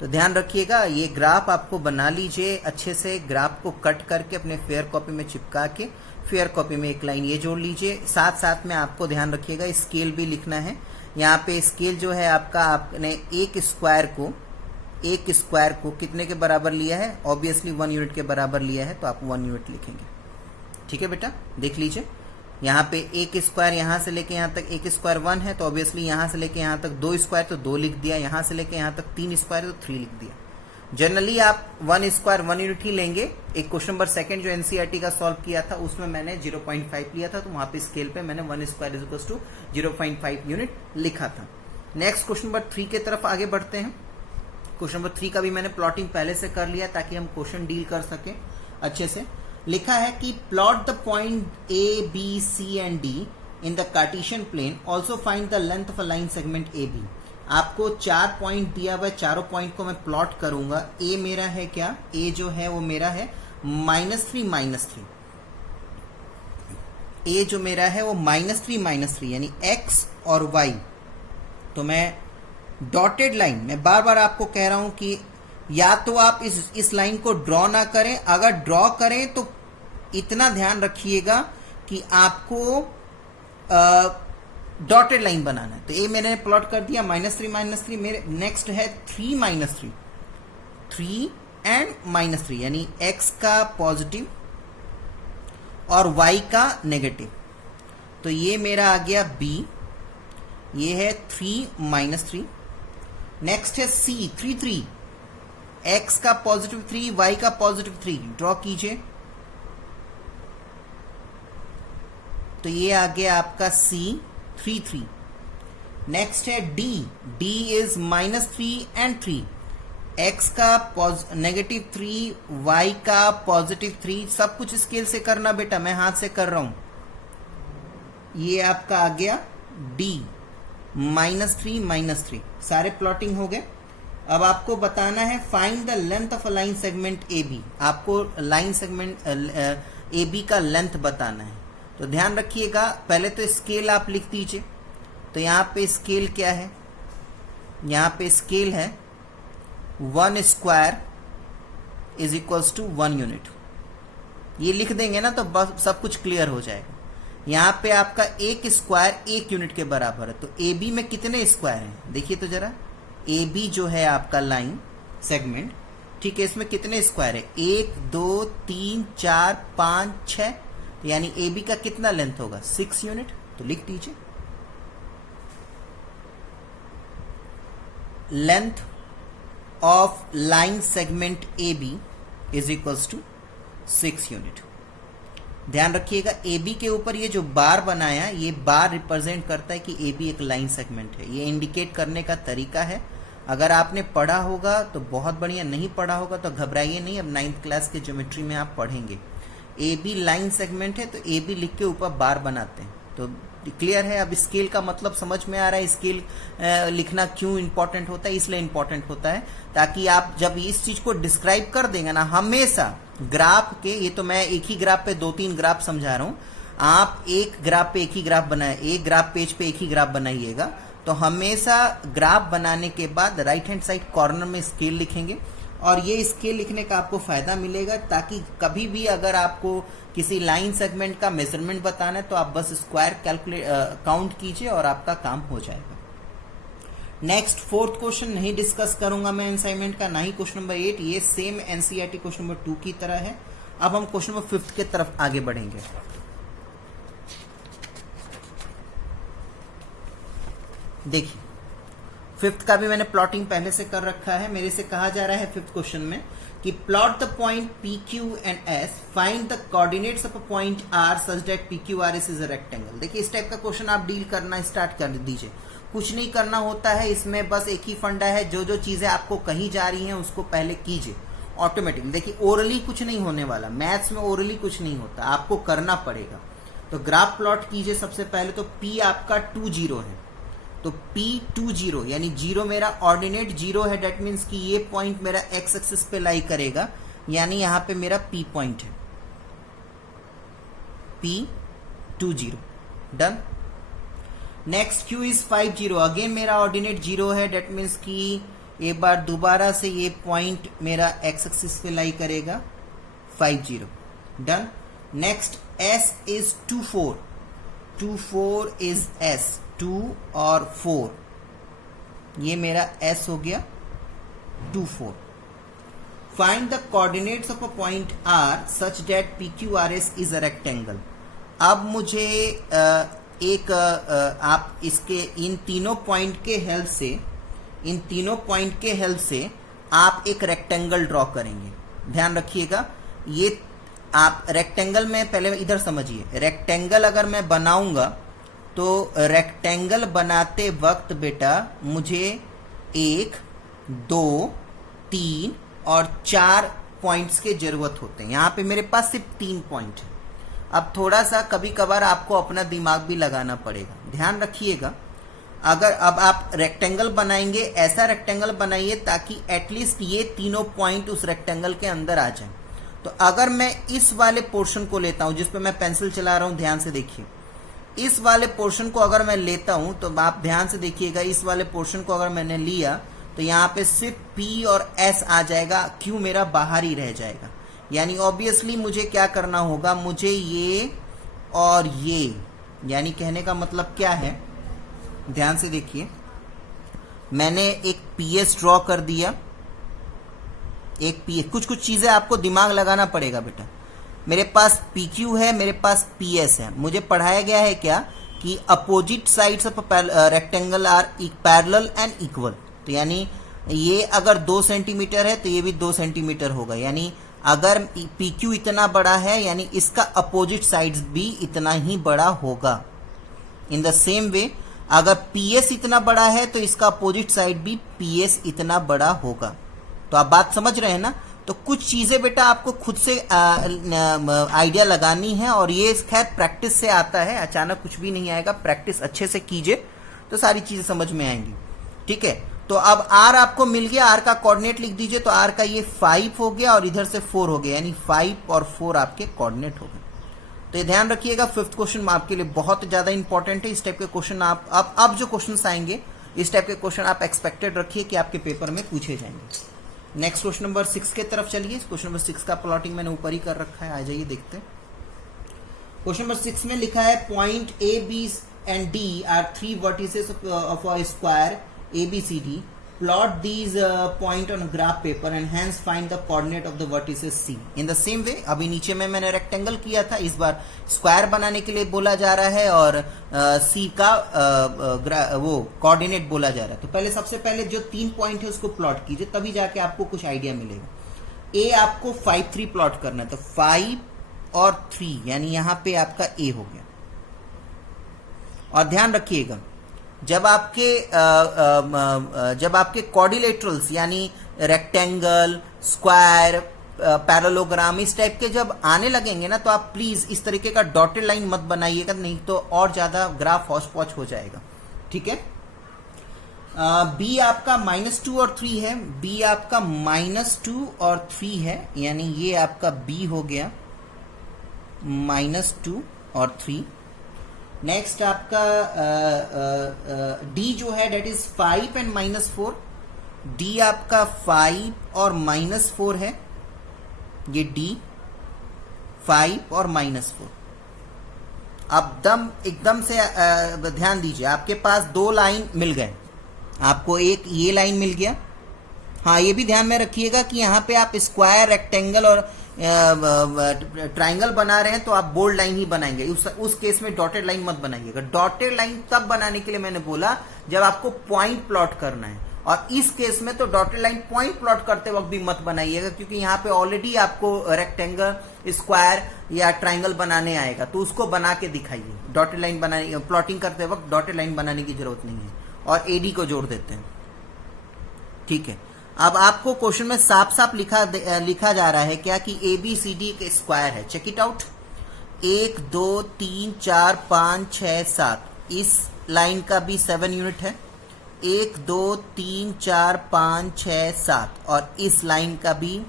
तो ध्यान रखिएगा ये ग्राफ आपको बना लीजिए अच्छे से, ग्राफ को कट करके अपने फेयर कॉपी में चिपका के फेयर कॉपी में एक लाइन ये जोड़ लीजिए। साथ साथ में आपको ध्यान रखिएगा स्केल भी लिखना है। यहाँ पे स्केल जो है आपका, आपने एक स्क्वायर को कितने के बराबर लिया है, ऑब्वियसली 1 यूनिट के बराबर लिया है तो आप 1 यूनिट लिखेंगे। ठीक है बेटा, देख लीजिए यहाँ पे एक स्क्वायर यहाँ से लेके यहाँ तक एक स्क्वायर 1 है तो ऑब्वियसली यहाँ से लेके यहाँ तक 2 स्क्वायर तो 2 लिख दिया, यहाँ से लेके यहाँ तक 3 स्क्वायर तो 3 लिख दिया। जनरली आप 1 स्क्वायर 1 यूनिट ही लेंगे। एक क्वेश्चन नंबर 2 जो एनसीईआरटी का सॉल्व किया था उसमें मैंने 0.5 लिया था तो वहां पे स्केल पे मैंने 1 square is equal to 0.5 unit लिखा था। नेक्स्ट क्वेश्चन नंबर 3 के तरफ आगे बढ़ते हैं। क्वेश्चन नंबर 3 का भी मैंने प्लॉटिंग पहले से कर लिया ताकि हम क्वेश्चन डील कर सके अच्छे से। लिखा है कि plot the point A B C and D in the Cartesian plane, also find the length of a line segment A B. आपको 4 पॉइंट दिया हुआ है, चारों पॉइंट को मैं प्लॉट करूंगा। ए मेरा है क्या, ए जो है वो मेरा है -3 ए जो मेरा है वो -3 यानी x और y। तो मैं डॉटेड लाइन, मैं बार बार आपको कह रहा हूं कि या तो आप इस लाइन को ड्रॉ ना करें, अगर ड्रॉ करें तो इतना ध्यान रखिएगा कि आपको डॉटेड लाइन बनाना है। तो ये मैंने प्लॉट कर दिया -3 मेरे। नेक्स्ट है 3 एंड -3 यानी x का पॉजिटिव और y का नेगेटिव। तो ये मेरा आ गया b, ये है 3 -3। नेक्स्ट है c 3 x का पॉजिटिव 3 y का पॉजिटिव 3, ड्रॉ कीजिए। तो ये आ गया आपका c 3। नेक्स्ट है d इज -3 एंड 3, x का नेगेटिव 3 y का पॉजिटिव 3। सब कुछ स्केल से करना बेटा, मैं हाथ से कर रहा हूं। ये आपका आ गया d -3 सारे प्लॉटिंग हो गए। अब आपको बताना है find the length of a line segment A B. आपको लाइन सेगमेंट ए बी का लेंथ बताना है। तो ध्यान रखिएगा पहले तो स्केल आप लिख दीजिए। तो यहाँ पे स्केल क्या है, यहाँ पे स्केल है 1 square is equals to 1 unit. ये लिख देंगे ना तो बस सब कुछ क्लियर हो जाएगा। यहाँ पे आपका एक स्क्वायर 1 यूनिट के बराबर है। तो ए बी में कितने स्क्वायर हैं देखिए तो जरा, ए बी जो है आपका लाइन सेगमेंट, ठीक है, इसमें कितने स्क्वायर है, 1 2 3 4 5 6। तो यानी ए बी का कितना लेंथ होगा 6 यूनिट, तो लिख दीजिए length of line segment A B is equals to 6 unit. ध्यान रखिएगा ए बी के ऊपर ये जो बार बनाया, ये बार रिप्रेजेंट करता है कि ए बी एक लाइन सेगमेंट है। ये इंडिकेट करने का तरीका है। अगर आपने पढ़ा होगा तो बहुत बढ़िया, नहीं पढ़ा होगा तो घबराइए नहीं, अब 9th क्लास के ज्योमेट्री में आप पढ़ेंगे। ए बी लाइन सेगमेंट है तो ए बी लिख के ऊपर बार बनाते हैं। तो क्लियर है, अब स्केल का मतलब समझ में आ रहा है। स्केल लिखना क्यों इंपॉर्टेंट होता है, इसलिए इंपॉर्टेंट होता है ताकि आप जब इस चीज को डिस्क्राइब कर देंगे ना, हमेशा ग्राफ के, ये तो मैं एक ही ग्राफ पे 2-3 ग्राफ समझा रहा हूं, आप एक ग्राफ पे एक ही ग्राफ बनाए, एक ग्राफ पेज पे एक ही ग्राफ बनाइएगा, तो हमेशा ग्राफ बनाने के बाद राइट हैंड साइड कॉर्नर में स्केल लिखेंगे। और ये स्केल लिखने का आपको फायदा मिलेगा ताकि कभी भी अगर आपको किसी लाइन सेगमेंट का मेजरमेंट बताना है तो आप बस स्क्वायर काउंट कीजिए और आपका काम हो जाएगा। नेक्स्ट 4th क्वेश्चन नहीं डिस्कस करूंगा मैं असाइनमेंट का, ना ही क्वेश्चन नंबर 8, ये सेम एनसीईआरटी क्वेश्चन नंबर 2 की तरह है। अब हम क्वेश्चन नंबर 5 की तरफ आगे बढ़ेंगे। देखिए 5th का भी मैंने प्लॉटिंग पहले से कर रखा है। मेरे से कहा जा रहा है 5th क्वेश्चन में कि plot the point P Q and S, find the coordinates of a point R such that P Q R S is a rectangle. देखिए इस टाइप का क्वेश्चन आप डील करना स्टार्ट कर दीजिए। कुछ नहीं करना होता है इसमें, बस एक ही फंडा है, जो जो चीजें आपको कही जा रही हैं उसको पहले कीजिए ऑटोमेटिक। देखिए ओरली कुछ नहीं होने वाला, मैथ्स में ओरली कुछ नहीं होता, आपको करना पड़ेगा। तो ग्राफ प्लॉट कीजिए सबसे पहले। तो P आपका 2 0 है, तो P 2 0 यानी 0 मेरा ऑर्डिनेट 0 है, डेट मीन्स कि ये पॉइंट मेरा एक्स एक्सिस पे लाई करेगा, यानी यहां पे मेरा P पॉइंट है, P 2 0 done. Next Q is 5 0, again मेरा ऑर्डिनेट 0 है, डेट मीन्स कि एक बार दोबारा से ये पॉइंट मेरा एक्स एक्सिस पे लाई करेगा 5 0 done. Next S is 2 4, 2 4 is S, 2 और 4, ये मेरा S हो गया 2 4। Find the coordinates of a point R such that PQRS is a rectangle. अब मुझे आप इसके इन तीनों पॉइंट के हेल्प से आप एक रेक्टेंगल ड्रॉ करेंगे। ध्यान रखिएगा, ये आप रेक्टेंगल में पहले इधर समझिए, रेक्टेंगल अगर मैं बनाऊंगा तो रेक्टेंगल बनाते वक्त बेटा मुझे 1 2 3 और 4 पॉइंट्स के जरूरत होते हैं। यहां पे मेरे पास सिर्फ 3 पॉइंट है। अब थोड़ा सा कभी कभार आपको अपना दिमाग भी लगाना पड़ेगा। ध्यान रखिएगा, अगर अब आप रेक्टेंगल बनाएंगे, ऐसा रेक्टेंगल बनाइए ताकि एटलीस्ट ये तीनों पॉइंट उस रेक्टेंगल के अंदर आ जाएं। तो अगर मैं इस वाले पोर्शन को लेता हूं, जिस पे मैं पेंसिल चला रहा हूं, ध्यान से देखिए, इस वाले पोर्शन को अगर मैं लेता हूं तो आप ध्यान से देखिएगा, इस वाले पोर्शन को अगर मैंने लिया तो यहाँ पे सिर्फ P और S आ जाएगा, Q मेरा बाहर ही रह जाएगा। यानी ऑब्वियसली मुझे क्या करना होगा, मुझे ये और ये, यानी कहने का मतलब क्या है, ध्यान से देखिए, मैंने एक PS ड्रॉ कर दिया, एक PS, कुछ चीजें आपको दिमाग लगाना पड़ेगा बेटा। मेरे पास PQ है, मेरे पास PS है। मुझे पढ़ाया गया है क्या कि opposite sides of rectangle are parallel and equal. तो यानी ये अगर 2 सेंटीमीटर है तो ये भी 2 सेंटीमीटर होगा, यानी अगर PQ इतना बड़ा है यानी इसका अपोजिट साइड्स भी इतना ही बड़ा होगा। इन द सेम वे अगर PS इतना बड़ा है तो इसका अपोजिट साइड भी PS इतना बड़ा होगा। तो आप बात समझ रहे हैं ना। तो कुछ चीजें बेटा आपको खुद से आइडिया लगानी है, और ये खैर प्रैक्टिस से आता है, अचानक कुछ भी नहीं आएगा। प्रैक्टिस अच्छे से कीजिए तो सारी चीजें समझ में आएंगी। ठीक है, तो अब R आपको मिल गया, R का कोऑर्डिनेट लिख दीजिए। तो R का ये 5 हो गया और इधर से 4 हो गया, यानी 5 और 4 आपके कोऑर्डिनेट हो गए। तो ये ध्यान रखिएगा, 5th क्वेश्चन आपके लिए बहुत ज्यादा इंपॉर्टेंट है। इस टाइप के क्वेश्चन आप अब जो क्वेश्चन आएंगे, इस टाइप के क्वेश्चन आप एक्सपेक्टेड रखिए कि आपके पेपर में पूछे जाएंगे। नेक्स्ट क्वेश्चन नंबर 6 के तरफ चलिए। क्वेश्चन नंबर 6 का प्लॉटिंग मैंने ऊपर ही कर रखा है, आ जाइए देखते हैं। क्वेश्चन नंबर 6 में लिखा है point A, B and D are 3 vertices of a square ABCD plot these point on a graph paper and hence find the coordinate of the vertices C. In the same way, अभी नीचे में मैंने rectangle किया था, इस bar square बनाने के लिए बोला जा रहा है और C का वो कोऑर्डिनेट बोला जा रहा है। तो पहले सबसे पहले जो 3 पॉइंट है उसको प्लॉट कीजिए, तभी जाके आपको कुछ आइडिया मिलेगा। A आपको 5 3 प्लॉट करना है, तो 5 और 3 यानी यहां पे आपका A हो गया। और ध्यान रखिएगा, जब आपके कॉर्डिलेटरल्स यानी रेक्टेंगल, स्क्वायर, पैरेललोग्राम इस टाइप के जब आने लगेंगे ना, तो आप प्लीज इस तरीके का डॉटेड लाइन मत बनाइएगा, नहीं तो और ज्यादा ग्राफ हौच पौच हो जाएगा। ठीक है। बी आपका -2 और 3 है, बी आपका -2 और 3 है, यानी ये आपका बी हो गया -2 और 3। नेक्स्ट आपका डी जो है डेट इज 5 एंड -4, डी आपका 5 और -4 है, ये डी 5 और -4। अब एकदम से ध्यान दीजिए, आपके पास 2 लाइन मिल गए, आपको एक ये लाइन मिल गया। हाँ, ये भी ध्यान में रखिएगा कि यहाँ पे आप स्क्वायर, रेक्टेंगल और ट्राइंगल बना रहे हैं तो आप बोल्ड लाइन ही बनाएंगे, उस केस में डॉटेड लाइन मत बनाइएगा। डॉटेड लाइन तब बनाने के लिए मैंने बोला जब आपको पॉइंट प्लॉट करना है, और इस केस में तो डॉटेड लाइन पॉइंट प्लॉट करते वक्त भी मत बनाइएगा, क्योंकि यहाँ पे ऑलरेडी आपको रेक्टेंगल, स्क्वायर या ट्राइंगल बनाने आएगा, तो उसको बना के दिखाइए। डॉटेड लाइन बनाने, प्लॉटिंग करते वक्त डॉटेड लाइन बनाने की जरूरत नहीं है, और एडी को जोड़ देते हैं। ठीक है। अब आपको क्वेश्चन में साफ साफ लिखा जा रहा है क्या कि ABCD एक स्क्वायर है। Check it out. 1 2 3 4 5 6 7, इस लाइन का भी 7 यूनिट है। 1 2 3 4 5 6 7, और इस लाइन का भी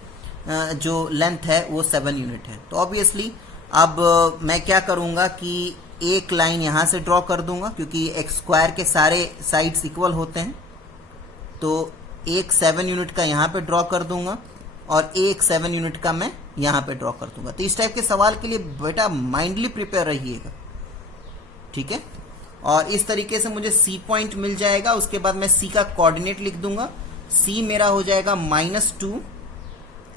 जो लेंथ है वो 7 यूनिट है। तो ऑब्वियसली अब मैं क्या करूंगा कि एक लाइन यहां से ड्रॉ कर दूंगा, क्योंकि एक स्क्वायर के सारे साइड्स इक्वल होते हैं, तो एक 7 यूनिट का यहां पे ड्रॉ कर दूंगा और एक 7 यूनिट का मैं यहां पे ड्रॉ कर दूंगा। तो इस टाइप के सवाल के लिए बेटा माइंडली प्रिपेयर रहिएगा। ठीक है। और इस तरीके से मुझे C पॉइंट मिल जाएगा, उसके बाद मैं C का कोऑर्डिनेट लिख दूंगा। C मेरा हो जाएगा -2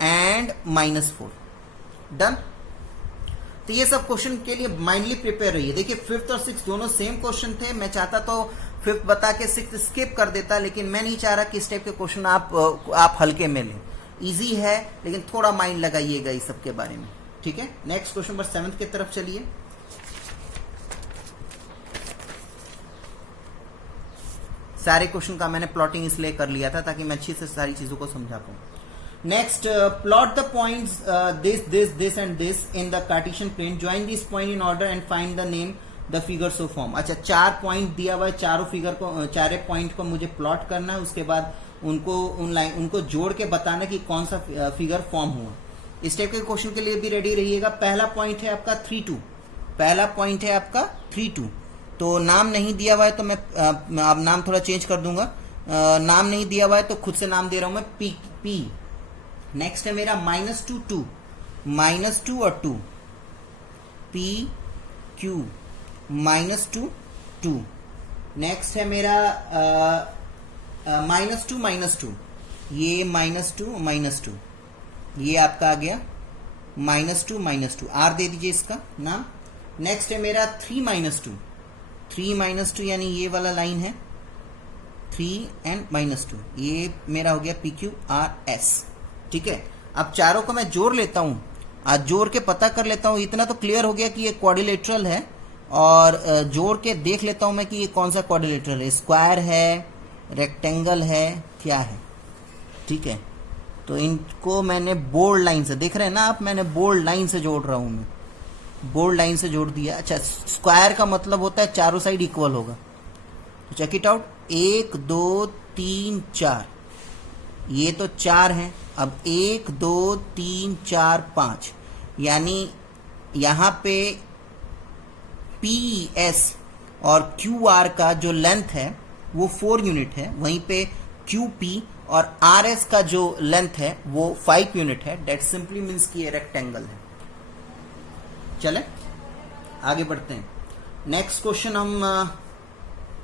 एंड -4। डन। तो ये सब क्वेश्चन के लिए माइंडली प्रिपेयर रहिए। देखिए 5th और 6th दोनों सेम क्वेश्चन थे, मैं चाहता तो 5th बता के 6th स्किप कर देता, लेकिन मैं नहीं चाह रहा कि इस टाइप के क्वेश्चन आप हल्के में लें। इजी है, लेकिन थोड़ा माइंड लगाइएगा इस सब के बारे में। ठीक है। नेक्स्ट क्वेश्चन नंबर 7 की तरफ चलिए। सारे क्वेश्चन का मैंने प्लॉटिंग इसलिए कर लिया था ताकि मैं अच्छी से सारी चीजों को समझा पाऊं। Next, plot the points this and this in the Cartesian plane. Join these point in order and find the name the figure so form. अच्छा, 4 पॉइंट दिया हुआ है, चारे पॉइंट को मुझे प्लॉट करना है, उसके बाद उनको जोड़ के बताना कि कौन सा फिगर फॉर्म हुआ। इस टाइप के क्वेश्चन के लिए भी रेडी रहिएगा। पहला पॉइंट है आपका 3 2, पहला पॉइंट है आपका 3 2। तो नाम नहीं दिया हुआ है तो मैं अब नाम थोड़ा चेंज कर दूंगा। नाम नहीं दिया हुआ है तो खुद से नाम दे रहा हूं मैं, P। नेक्स्ट है मेरा -2 2, -2 और 2, PQ -2 2। नेक्स्ट है मेरा -2 ये -2 ये आपका आ गया -2 R दे दीजिए इसका नाम। नेक्स्ट है मेरा 3 -2 यानी ये वाला लाइन है 3 एंड -2, ये मेरा हो गया PQRS। ठीक है। अब चारों को मैं जोड़ लेता हूं, आज जोड़ के पता कर लेता हूं। इतना तो क्लियर हो गया कि ये क्वाड्रिलेटरल है, और जोड़ के देख लेता हूं मैं कि ये कौन सा क्वाड्रिलेटरल है, स्क्वायर है, रेक्टेंगल है, क्या है। ठीक है। तो इनको मैंने बोल्ड लाइन से, देख रहे हैं ना आप, मैंने बोल्ड लाइन से जोड़ रहा हूं, मैं बोल्ड लाइन से जोड़ दिया। अच्छा, स्क्वायर का मतलब होता है चारों साइड इक्वल होगा। Check it out. 1 2 3 4, ये तो 4 हैं। अब 1 2 3 4 5, यानी यहां पे PS और QR का जो लेंथ है वो 4 यूनिट है, वहीं पे QP और RS का जो लेंथ है वो 5 यूनिट है। डेट सिंपली मीन्स कि ये रेक्टेंगल है। चले आगे बढ़ते हैं। नेक्स्ट क्वेश्चन हम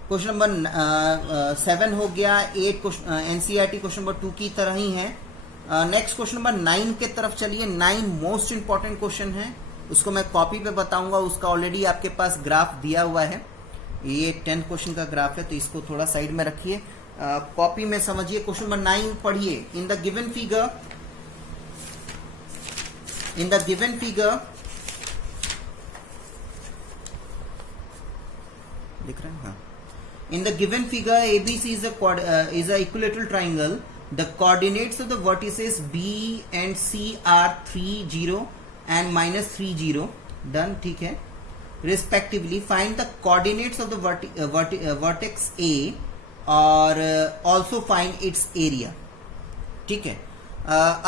क्वेश्चन नंबर 7 हो गया। 8 एनसीईआरटी क्वेश्चन नंबर 2 की तरह ही है। नेक्स्ट क्वेश्चन नंबर 9 के तरफ चलिए। 9 मोस्ट इंपॉर्टेंट क्वेश्चन है, उसको मैं कॉपी पे बताऊंगा, उसका ऑलरेडी आपके पास ग्राफ दिया हुआ है। ये 10 क्वेश्चन का ग्राफ है, तो इसको थोड़ा साइड में रखिए, कॉपी में समझिए। क्वेश्चन नंबर 9 पढ़िए। इन द गिवन फिगर दिख रहा है? हाँ। In the given figure, ABC is a equilateral triangle. The coordinates of the vertices B and C are 3, 0 and minus 3, 0. Done. ठीक है। Respectively, find the coordinates of the vertex A और also find its area. ठीक है।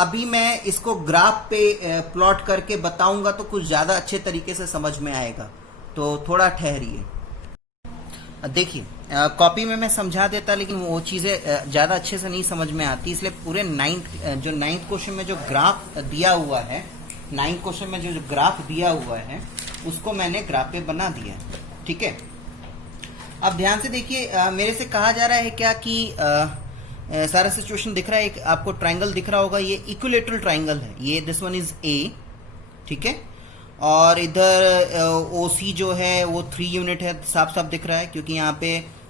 अभी मैं इसको graph पे plot करके बताऊंगा तो कुछ ज्यादा अच्छे तरीके से समझ में आएगा, तो थोड़ा ठहरिए। देखिए, कॉपी में मैं समझा देता, लेकिन वो चीज़ें ज़्यादा अच्छे से नहीं समझ में आती, इसलिए पूरे नाइन्थ क्वेश्चन में जो ग्राफ दिया हुआ है, 9th क्वेश्चन में जो ग्राफ दिया हुआ है उसको मैंने ग्राफ पे बना दिया है। ठीक है। अब ध्यान से देखिए, मेरे से कहा जा रहा है क्या कि सारा सिचुएशन दिख रहा है, एक आपको ट्राइंगल दिख रहा होगा, ये इक्विलेटरल ट्राइंगल है, ये दिस वन इज ए। ठीक है। और इधर OC जो है वो 3 यूनिट है, साफ साफ दिख रहा है, क्योंकि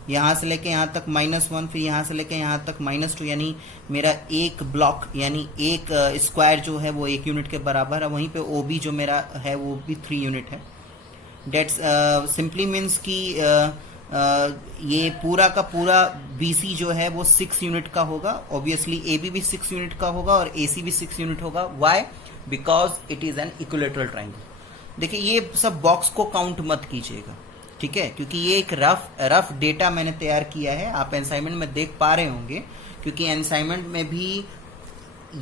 यहाँ से लेके यहाँ तक -1, फिर यहाँ से लेके यहाँ तक -2, यानी मेरा एक ब्लॉक यानी एक स्क्वायर जो है वो 1 यूनिट के बराबर है। वहीं पे OB जो मेरा है वो भी 3 यूनिट है। डेट्स सिंपली मीन्स कि ये पूरा का पूरा BC जो है वो 6 यूनिट का होगा। ऑब्वियसली AB भी 6 यूनिट का होगा और AC भी 6 यूनिट होगा। Why? Because it is an equilateral triangle. देखिए, ये सब बॉक्स को काउंट मत कीजिएगा, ठीक है, क्योंकि ये एक रफ डेटा मैंने तैयार किया है, आप असाइनमेंट में देख पा रहे होंगे, क्योंकि असाइनमेंट में भी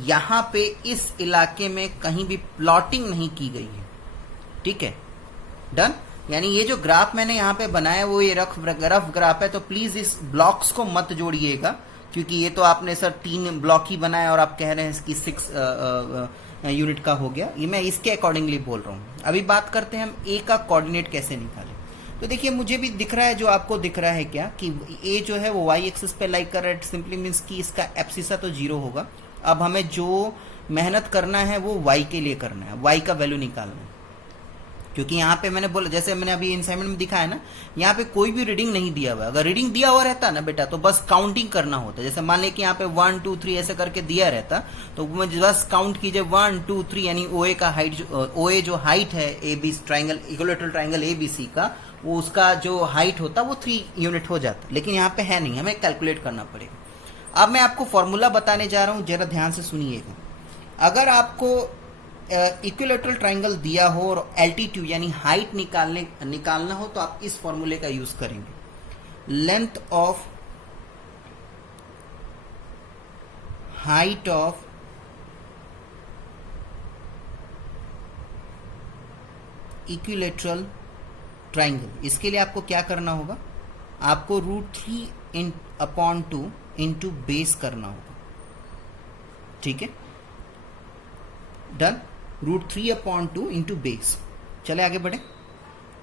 यहाँ पे इस इलाके में कहीं भी प्लॉटिंग नहीं की गई है। ठीक है, डन। यानी ये जो ग्राफ मैंने यहाँ पे बनाया वो ये रफ ग्राफ है, तो प्लीज इस ब्लॉक्स को मत जोड़िएगा, क्योंकि ये तो आपने सर 3 ब्लॉक ही बनाया और आप कह रहे हैं कि 6 यूनिट का हो गया। ये मैं इसके अकॉर्डिंगली बोल रहा हूँ। अभी बात करते हैं हम ए का कोऑर्डिनेट कैसे निकालें। तो देखिए, मुझे भी दिख रहा है, जो आपको दिख रहा है क्या कि ए जो है वो वाई एक्सिस पे लाइक कर रहा है, सिंपली मीन्स कि इसका एब्सिसा तो 0 होगा। अब हमें जो मेहनत करना है वो वाई के लिए करना है, वाई का वैल्यू निकालना है, क्योंकि यहाँ पे मैंने बोला, जैसे मैंने अभी असाइनमेंट में दिखाया ना, यहाँ पे कोई भी रीडिंग नहीं दिया हुआ है। अगर रीडिंग दिया हुआ रहता ना बेटा, तो बस काउंटिंग करना होता। जैसे मान ले कि यहाँ पे 1 2 3 ऐसे करके दिया रहता, तो बस काउंट कीजिए 1 2 3, यानी OA का हाइट, OA जो हाइट है AB triangle, equilateral triangle ABC का, वो उसका जो हाइट होता वो 3 यूनिट हो जाता। लेकिन यहाँ पे है नहीं, हमें कैलकुलेट करना पड़ेगा। अब मैं आपको फॉर्मूला बताने जा रहा हूँ, जरा ध्यान से सुनिएगा। अगर आपको इक्विलेटरल ट्राइंगल दिया हो और एल्टीट्यूड यानी हाइट निकालना हो, तो आप इस फॉर्मूले का यूज करेंगे। Length of height of equilateral triangle, इसके लिए आपको क्या करना होगा, आपको √3/2 इंटू बेस करना होगा। ठीक है, डन। √3/2 into base. चले आगे बढ़े।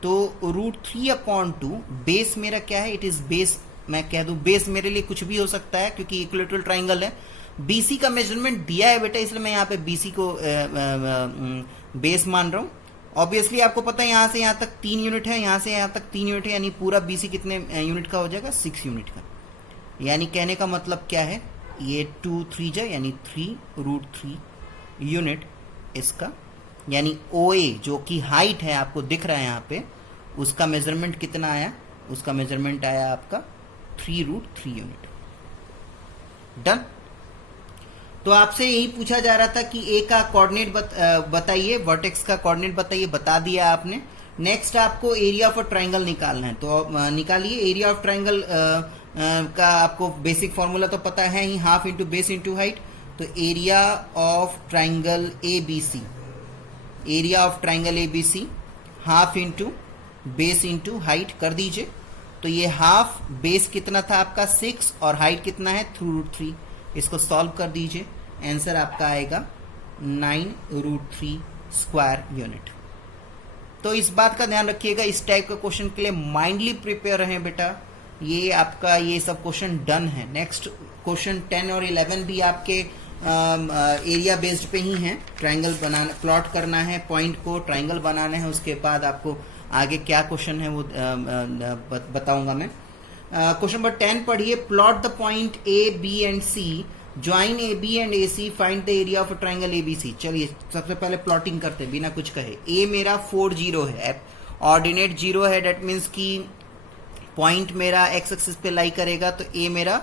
तो √3/2 बेस मेरा क्या है, इट इज बेस। मैं कह दूं बेस मेरे लिए कुछ भी हो सकता है, क्योंकि इक्विलेटरल ट्राइंगल है। BC का मेजरमेंट दिया है बेटा, इसलिए मैं यहाँ पे BC को बेस मान रहा हूँ। ऑब्वियसली आपको पता है यहाँ से यहाँ तक 3 यूनिट है, यहाँ से यहाँ तक 3 यूनिट है, यानी पूरा BC कितने यूनिट का हो जाएगा, 6 यूनिट का। यानी कहने का मतलब क्या है, ये 2 3 जा, यानी 3√3 यूनिट इसका, यानी OA जो कि हाइट है आपको दिख रहा है यहाँ पे, उसका मेजरमेंट कितना आया, उसका मेजरमेंट आया आपका 3√3 यूनिट। डन। तो आपसे यही पूछा जा रहा था कि A का कोऑर्डिनेट बताइए, वर्टेक्स का कोऑर्डिनेट बताइए, बता दिया आपने। नेक्स्ट आपको एरिया ऑफ अ ट्राइंगल निकालना है, तो निकालिए। एरिया ऑफ ट्राइंगल का आपको बेसिक फॉर्मूला तो पता है ही, half into base into height. तो area of triangle ABC, area of triangle ABC half into base into height कर दीजिए। तो ये हाफ, बेस कितना था आपका 6 और हाइट कितना है 3√3। इसको सॉल्व कर दीजिए, आंसर आपका आएगा 9√3 स्क्वायर यूनिट। तो इस बात का ध्यान रखिएगा, इस टाइप के क्वेश्चन के लिए माइंडली प्रिपेयर रहें बेटा। ये आपका ये सब क्वेश्चन डन है। नेक्स्ट क्वेश्चन 10 और 11 भी आपके एरिया बेस्ड पे ही हैं। ट्रायंगल बनाना, प्लॉट करना है पॉइंट को, ट्रायंगल बनाना है, उसके बाद आपको आगे क्या क्वेश्चन है वो बताऊंगा मैं। क्वेश्चन नंबर 10 पढ़िए। Plot the point A B and C, join A B and A C, find the area of triangle A B C. चलिए सबसे पहले प्लॉटिंग करते हैं बिना कुछ कहे। ए मेरा 4 0 है, ऑर्डिनेट 0 है, डेट मीन्स कि पॉइंट मेरा एक्स एक्सिस पे लाई करेगा, तो ए मेरा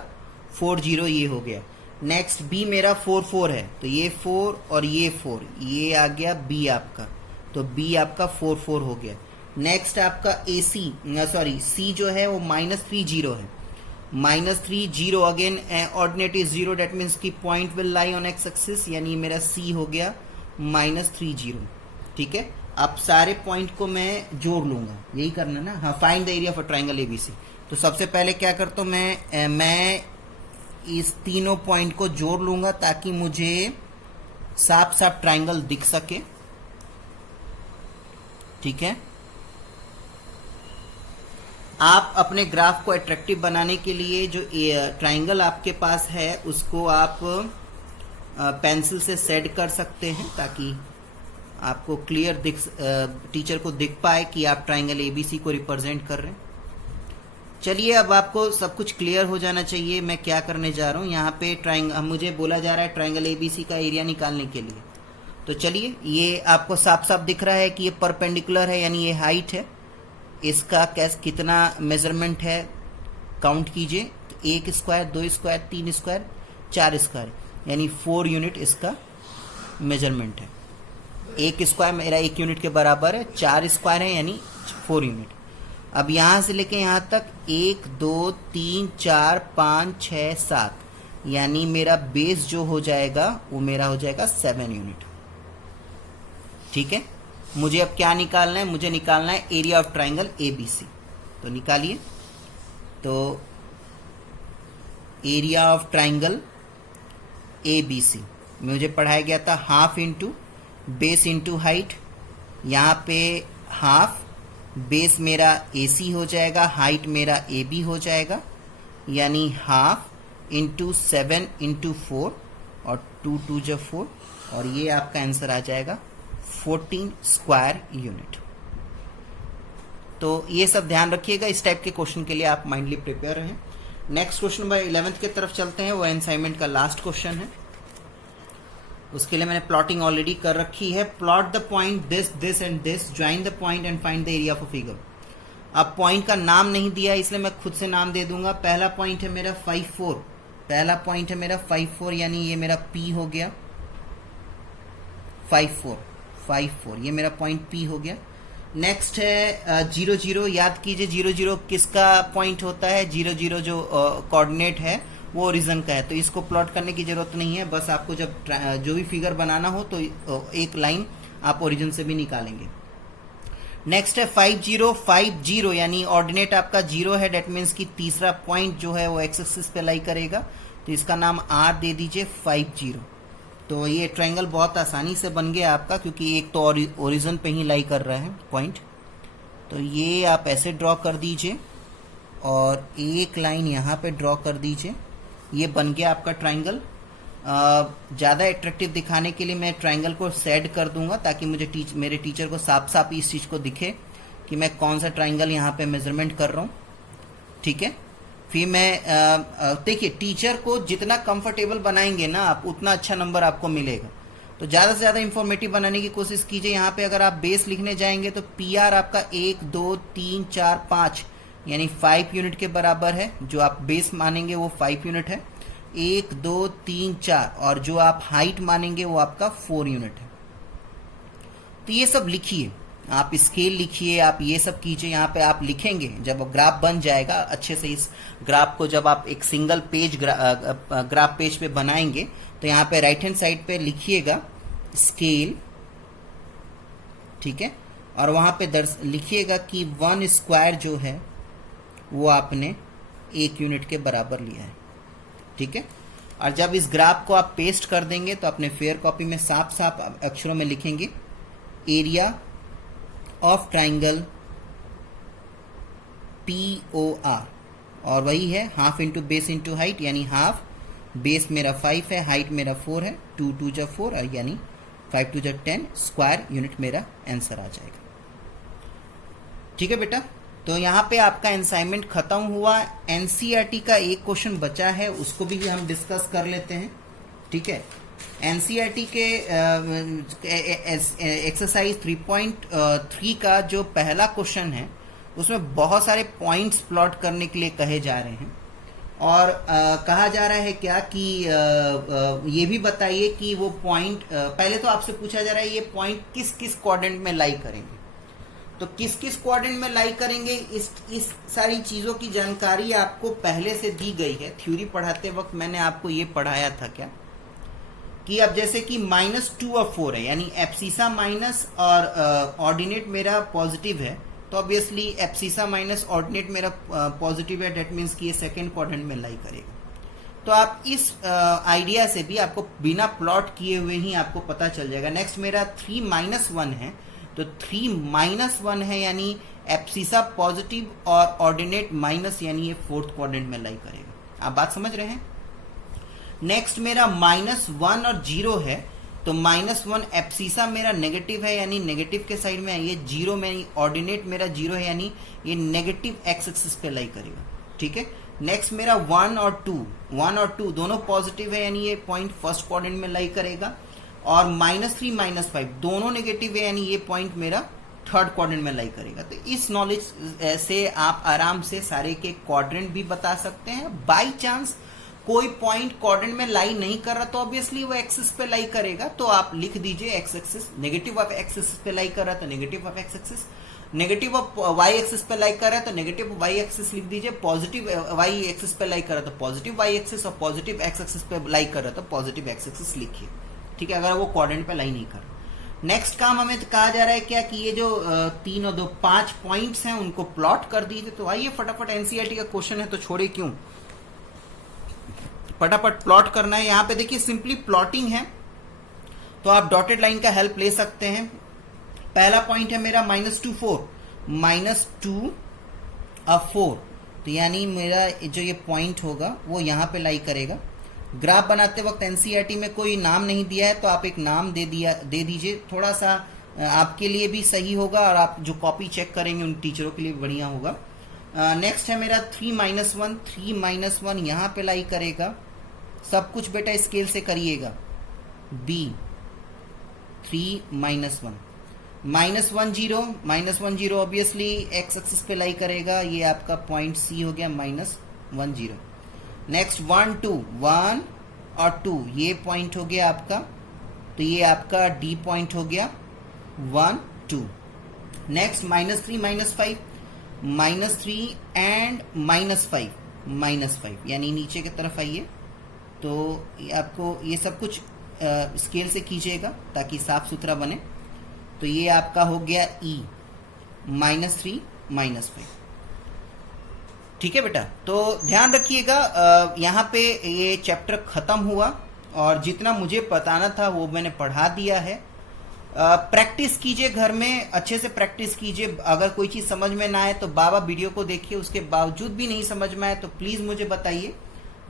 4 0 ये हो गया। नेक्स्ट बी मेरा 4 4 है, तो ये 4 और ये 4, ये आ गया बी आपका, तो बी आपका 4 4 हो गया। नेक्स्ट आपका ए सी, सॉरी सी जो है वो -3 0 है, -3 0 again ordinate is 0, that means की point will lie on X axis, यानी मेरा सी हो गया -3 0। ठीक है, अब सारे पॉइंट को मैं जोड़ लूंगा, यही करना ना। हाँ, find the area for triangle ABC. तो सबसे पहले क्या करता हूं मैं इस तीनों पॉइंट को जोड़ लूंगा ताकि मुझे साफ साफ ट्राइंगल दिख सके। ठीक है, आप अपने ग्राफ को अट्रैक्टिव बनाने के लिए जो ट्राइंगल आपके पास है उसको आप पेंसिल से सेट कर सकते हैं ताकि आपको क्लियर दिख, टीचर को दिख पाए कि आप ट्राइंगल एबीसी को रिप्रेजेंट कर रहे हैं। चलिए, अब आपको सब कुछ क्लियर हो जाना चाहिए मैं क्या करने जा रहा हूं। यहाँ पे ट्राइंगल मुझे बोला जा रहा है ट्राइंगल एबीसी का एरिया निकालने के लिए। तो चलिए, ये आपको साफ साफ दिख रहा है कि ये परपेंडिकुलर है, यानी ये हाइट है, इसका कितना मेजरमेंट है काउंट कीजिए। तो 1 स्क्वायर, 2 स्क्वायर, 3 स्क्वायर, 4 स्क्वायर, यानी 4 यूनिट इसका मेजरमेंट है। 1 स्क्वायर मेरा 1 यूनिट के बराबर है, 4 स्क्वायर है यानी 4 यूनिट। अब यहां से लेके यहां तक 1 2 3 4 5 6 7, यानी मेरा बेस जो हो जाएगा वो मेरा हो जाएगा 7 यूनिट। ठीक है, मुझे अब क्या निकालना है, मुझे निकालना है एरिया ऑफ ट्राइंगल एबीसी। तो निकालिए। तो एरिया ऑफ ट्राइंगल एबीसी मुझे पढ़ाया गया था half into base into height. यहाँ पे हाफ, बेस मेरा AC हो जाएगा, हाइट मेरा AB हो जाएगा, यानी हाफ इंटू 7 इंटू 4 और 2 2 जो 4, और ये आपका आंसर आ जाएगा 14 स्क्वायर यूनिट। तो ये सब ध्यान रखिएगा, इस टाइप के क्वेश्चन के लिए आप माइंडली प्रिपेयर रहें। नेक्स्ट क्वेश्चन नंबर 11th की तरफ चलते हैं, वो असाइनमेंट का लास्ट क्वेश्चन है। उसके लिए मैंने प्लॉटिंग ऑलरेडी कर रखी है। Plot the point this and this, join the point and find the area of a figure. अब पॉइंट का नाम नहीं दिया इसलिए मैं खुद से नाम दे दूंगा। पहला पॉइंट है मेरा 5 4, पहला पॉइंट है मेरा 5 4, यानी ये मेरा P हो गया 5 4, ये मेरा पॉइंट P हो गया। नेक्स्ट है 0 0, याद कीजिए 0 0 किसका पॉइंट होता है, 0 0 जो कोऑर्डिनेट है वो ओरिजिन का है, तो इसको प्लॉट करने की जरूरत नहीं है। बस आपको जब जो भी फिगर बनाना हो तो एक लाइन आप ओरिजिन से भी निकालेंगे। नेक्स्ट है 5 0 5 0, यानी ऑर्डिनेट आपका 0 है, डेट मीन्स की तीसरा पॉइंट जो है वो एक्स एक्सिस पे लाई करेगा, तो इसका नाम R दे दीजिए 5 0। तो ये ट्रायंगल बहुत आसानी से बन गया आपका, क्योंकि एक तो ओरिजिन पे ही लाई कर रहा है पॉइंट। तो ये आप ऐसे ड्रॉ कर दीजिए और एक लाइन यहाँ पे ड्रॉ कर दीजिए, ये बन गया आपका ट्रायंगल। ज़्यादा अट्रैक्टिव दिखाने के लिए मैं ट्रायंगल को सेट कर दूंगा ताकि मुझे मेरे टीचर को साफ साफ इस चीज़ को दिखे कि मैं कौन सा ट्रायंगल यहाँ पे मेजरमेंट कर रहा हूँ। ठीक है, फिर मैं देखिए टीचर को जितना कंफर्टेबल बनाएंगे ना आप, उतना अच्छा नंबर आपको मिलेगा। तो ज़्यादा से ज़्यादा इंफॉर्मेटिव बनाने की कोशिश कीजिए। यहाँ पे अगर आप बेस लिखने जाएंगे तो PR आपका 1 2 3 4 5, यानी 5 यूनिट के बराबर है। जो आप बेस मानेंगे वो 5 यूनिट है, 1 2 3 4, और जो आप हाइट मानेंगे वो आपका 4 यूनिट है। तो ये सब लिखिए, आप स्केल लिखिए, आप ये सब कीजिए। यहाँ पे आप लिखेंगे, जब ग्राफ बन जाएगा अच्छे से, इस ग्राफ को जब आप एक सिंगल पेज ग्राफ पेज पे बनाएंगे तो यहाँ पे राइट हैंड साइड पे लिखिएगा स्केल। ठीक है, और वहां पे लिखिएगा कि 1 स्क्वायर जो है वो आपने 1 यूनिट के बराबर लिया है। ठीक है, और जब इस ग्राफ को आप पेस्ट कर देंगे तो अपने फेयर कॉपी में साफ साफ अक्षरों में लिखेंगे एरिया ऑफ ट्राइंगल POR, और वही है half into base into height, यानी हाफ, बेस मेरा 5 है, हाइट मेरा 4 है, 2 2 जा 4 यानी 5 2 जा 10 स्क्वायर यूनिट मेरा आंसर आ जाएगा। ठीक है बेटा, तो यहाँ पे आपका असाइनमेंट खत्म हुआ। एनसीईआरटी का एक क्वेश्चन बचा है, उसको भी हम डिस्कस कर लेते हैं। ठीक है, एनसीईआरटी के एक्सरसाइज 3.3 का जो पहला क्वेश्चन है उसमें बहुत सारे पॉइंट्स प्लॉट करने के लिए कहे जा रहे हैं और कहा जा रहा है क्या कि ये भी बताइए कि वो पॉइंट, पहले तो आपसे पूछा जा रहा है ये पॉइंट किस किस क्वाड्रेंट में लाई करेंगे। तो किस किस क्वाड्रेंट में लाई करेंगे, इस सारी चीज़ों की जानकारी आपको पहले से दी गई है। थ्योरी पढ़ाते वक्त मैंने आपको ये पढ़ाया था क्या कि अब जैसे कि -2 और 4 है, यानी एब्सिसा माइनस और ऑर्डिनेट मेरा पॉजिटिव है, तो ऑब्वियसली एब्सिसा माइनस ऑर्डिनेट मेरा पॉजिटिव है, डेट मीन्स कि ये सेकेंड क्वाड्रेंट में लाई करेगा। तो आप इस आइडिया से भी आपको बिना प्लॉट किए हुए ही आपको पता चल जाएगा। नेक्स्ट मेरा 3-1 है, तो 3-1 है यानी एब्सिसा पॉजिटिव और ऑर्डिनेट माइनस, यानी ये फोर्थ क्वाड्रेंट में लाई करेगा। आप बात समझ रहे हैं। नेक्स्ट मेरा -1 और 0 है, तो -1 एब्सिसा मेरा नेगेटिव है, यानी नेगेटिव के साइड में है। ये 0 में ऑर्डिनेट मेरा 0 है, यानी ये नेगेटिव एक्स एक्सिस पे लाई करेगा। ठीक है, नेक्स्ट मेरा 1 और 2 दोनों पॉजिटिव है, यानी ये पॉइंट फर्स्ट क्वाड्रेंट में लाई करेगा। और -3 -5 दोनों नेगेटिव है, यानी ये पॉइंट मेरा थर्ड क्वाड्रेंट में लाई करेगा। तो इस नॉलेज से आप आराम से सारे के क्वाड्रेंट भी बता सकते हैं। बाई चांस कोई पॉइंट क्वाड्रेंट में लाई नहीं कर रहा तो ऑब्वियसली वो एक्सिस पे लाई करेगा, तो आप लिख दीजिए X axis, negative of X axis पे लाई कर रहा है तो negative of X axis, negative of Y axis पे लाई कर रहा है तो नेगेटिव वाई एक्सिस लिख दीजिए, पॉजिटिव वाई एक्सिस पे लाई कर रहा है तो पॉजिटिव वाई एक्सिस, और पॉजिटिव एक्स एक्सिस पे लाई कर रहा है तो पॉजिटिव एक्स एक्सिस लिखिए। ठीक है, अगर वो क्वाड्रेंट पे लाई नहीं कर रहा। नेक्स्ट काम हमें कहा जा रहा है क्या कि ये जो 3 और 2 5 पॉइंट्स हैं उनको प्लॉट कर दीजिए। तो आइए फटाफट, एनसीईआरटी का क्वेश्चन है तो छोड़े क्यों, फटाफट प्लॉट करना है। यहाँ पे देखिए सिंपली प्लॉटिंग है, तो आप डॉटेड लाइन का हेल्प ले सकते हैं। पहला पॉइंट है मेरा -2 4, -2 और 4, तो यानी मेरा जो ये पॉइंट होगा वो यहाँ पे लाई करेगा। ग्राफ बनाते वक्त एनसीईआरटी में कोई नाम नहीं दिया है, तो आप एक नाम दे दीजिए, थोड़ा सा आपके लिए भी सही होगा और आप जो कॉपी चेक करेंगे उन टीचरों के लिए बढ़िया होगा। नेक्स्ट है मेरा 3-1 यहाँ पे लाई करेगा। सब कुछ बेटा स्केल से करिएगा। B 3-1 -1 0 ऑब्वियसली एक्स एक्सिस पे लाई करेगा, ये आपका पॉइंट C हो गया -1 0। नेक्स्ट 1 2 1 और 2 ये पॉइंट हो गया आपका, तो ये आपका D पॉइंट हो गया 1 2। नेक्स्ट -3 -5 एंड -5 यानी नीचे की तरफ आइए, तो आपको ये सब कुछ स्केल से कीजिएगा ताकि साफ सुथरा बने। तो ये आपका हो गया E -3 -5। ठीक है बेटा, तो ध्यान रखिएगा, यहाँ पे ये चैप्टर खत्म हुआ और जितना मुझे बताना था वो मैंने पढ़ा दिया है। प्रैक्टिस कीजिए, घर में अच्छे से प्रैक्टिस कीजिए। अगर कोई चीज़ समझ में ना आए तो बाबा वीडियो को देखिए, उसके बावजूद भी नहीं समझ में आए तो प्लीज़ मुझे बताइए,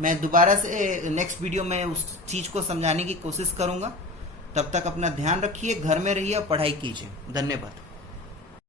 मैं दोबारा से नेक्स्ट वीडियो में उस चीज़ को समझाने की कोशिश करूँगा। तब तक अपना ध्यान रखिए, घर में रहिए और पढ़ाई कीजिए। धन्यवाद।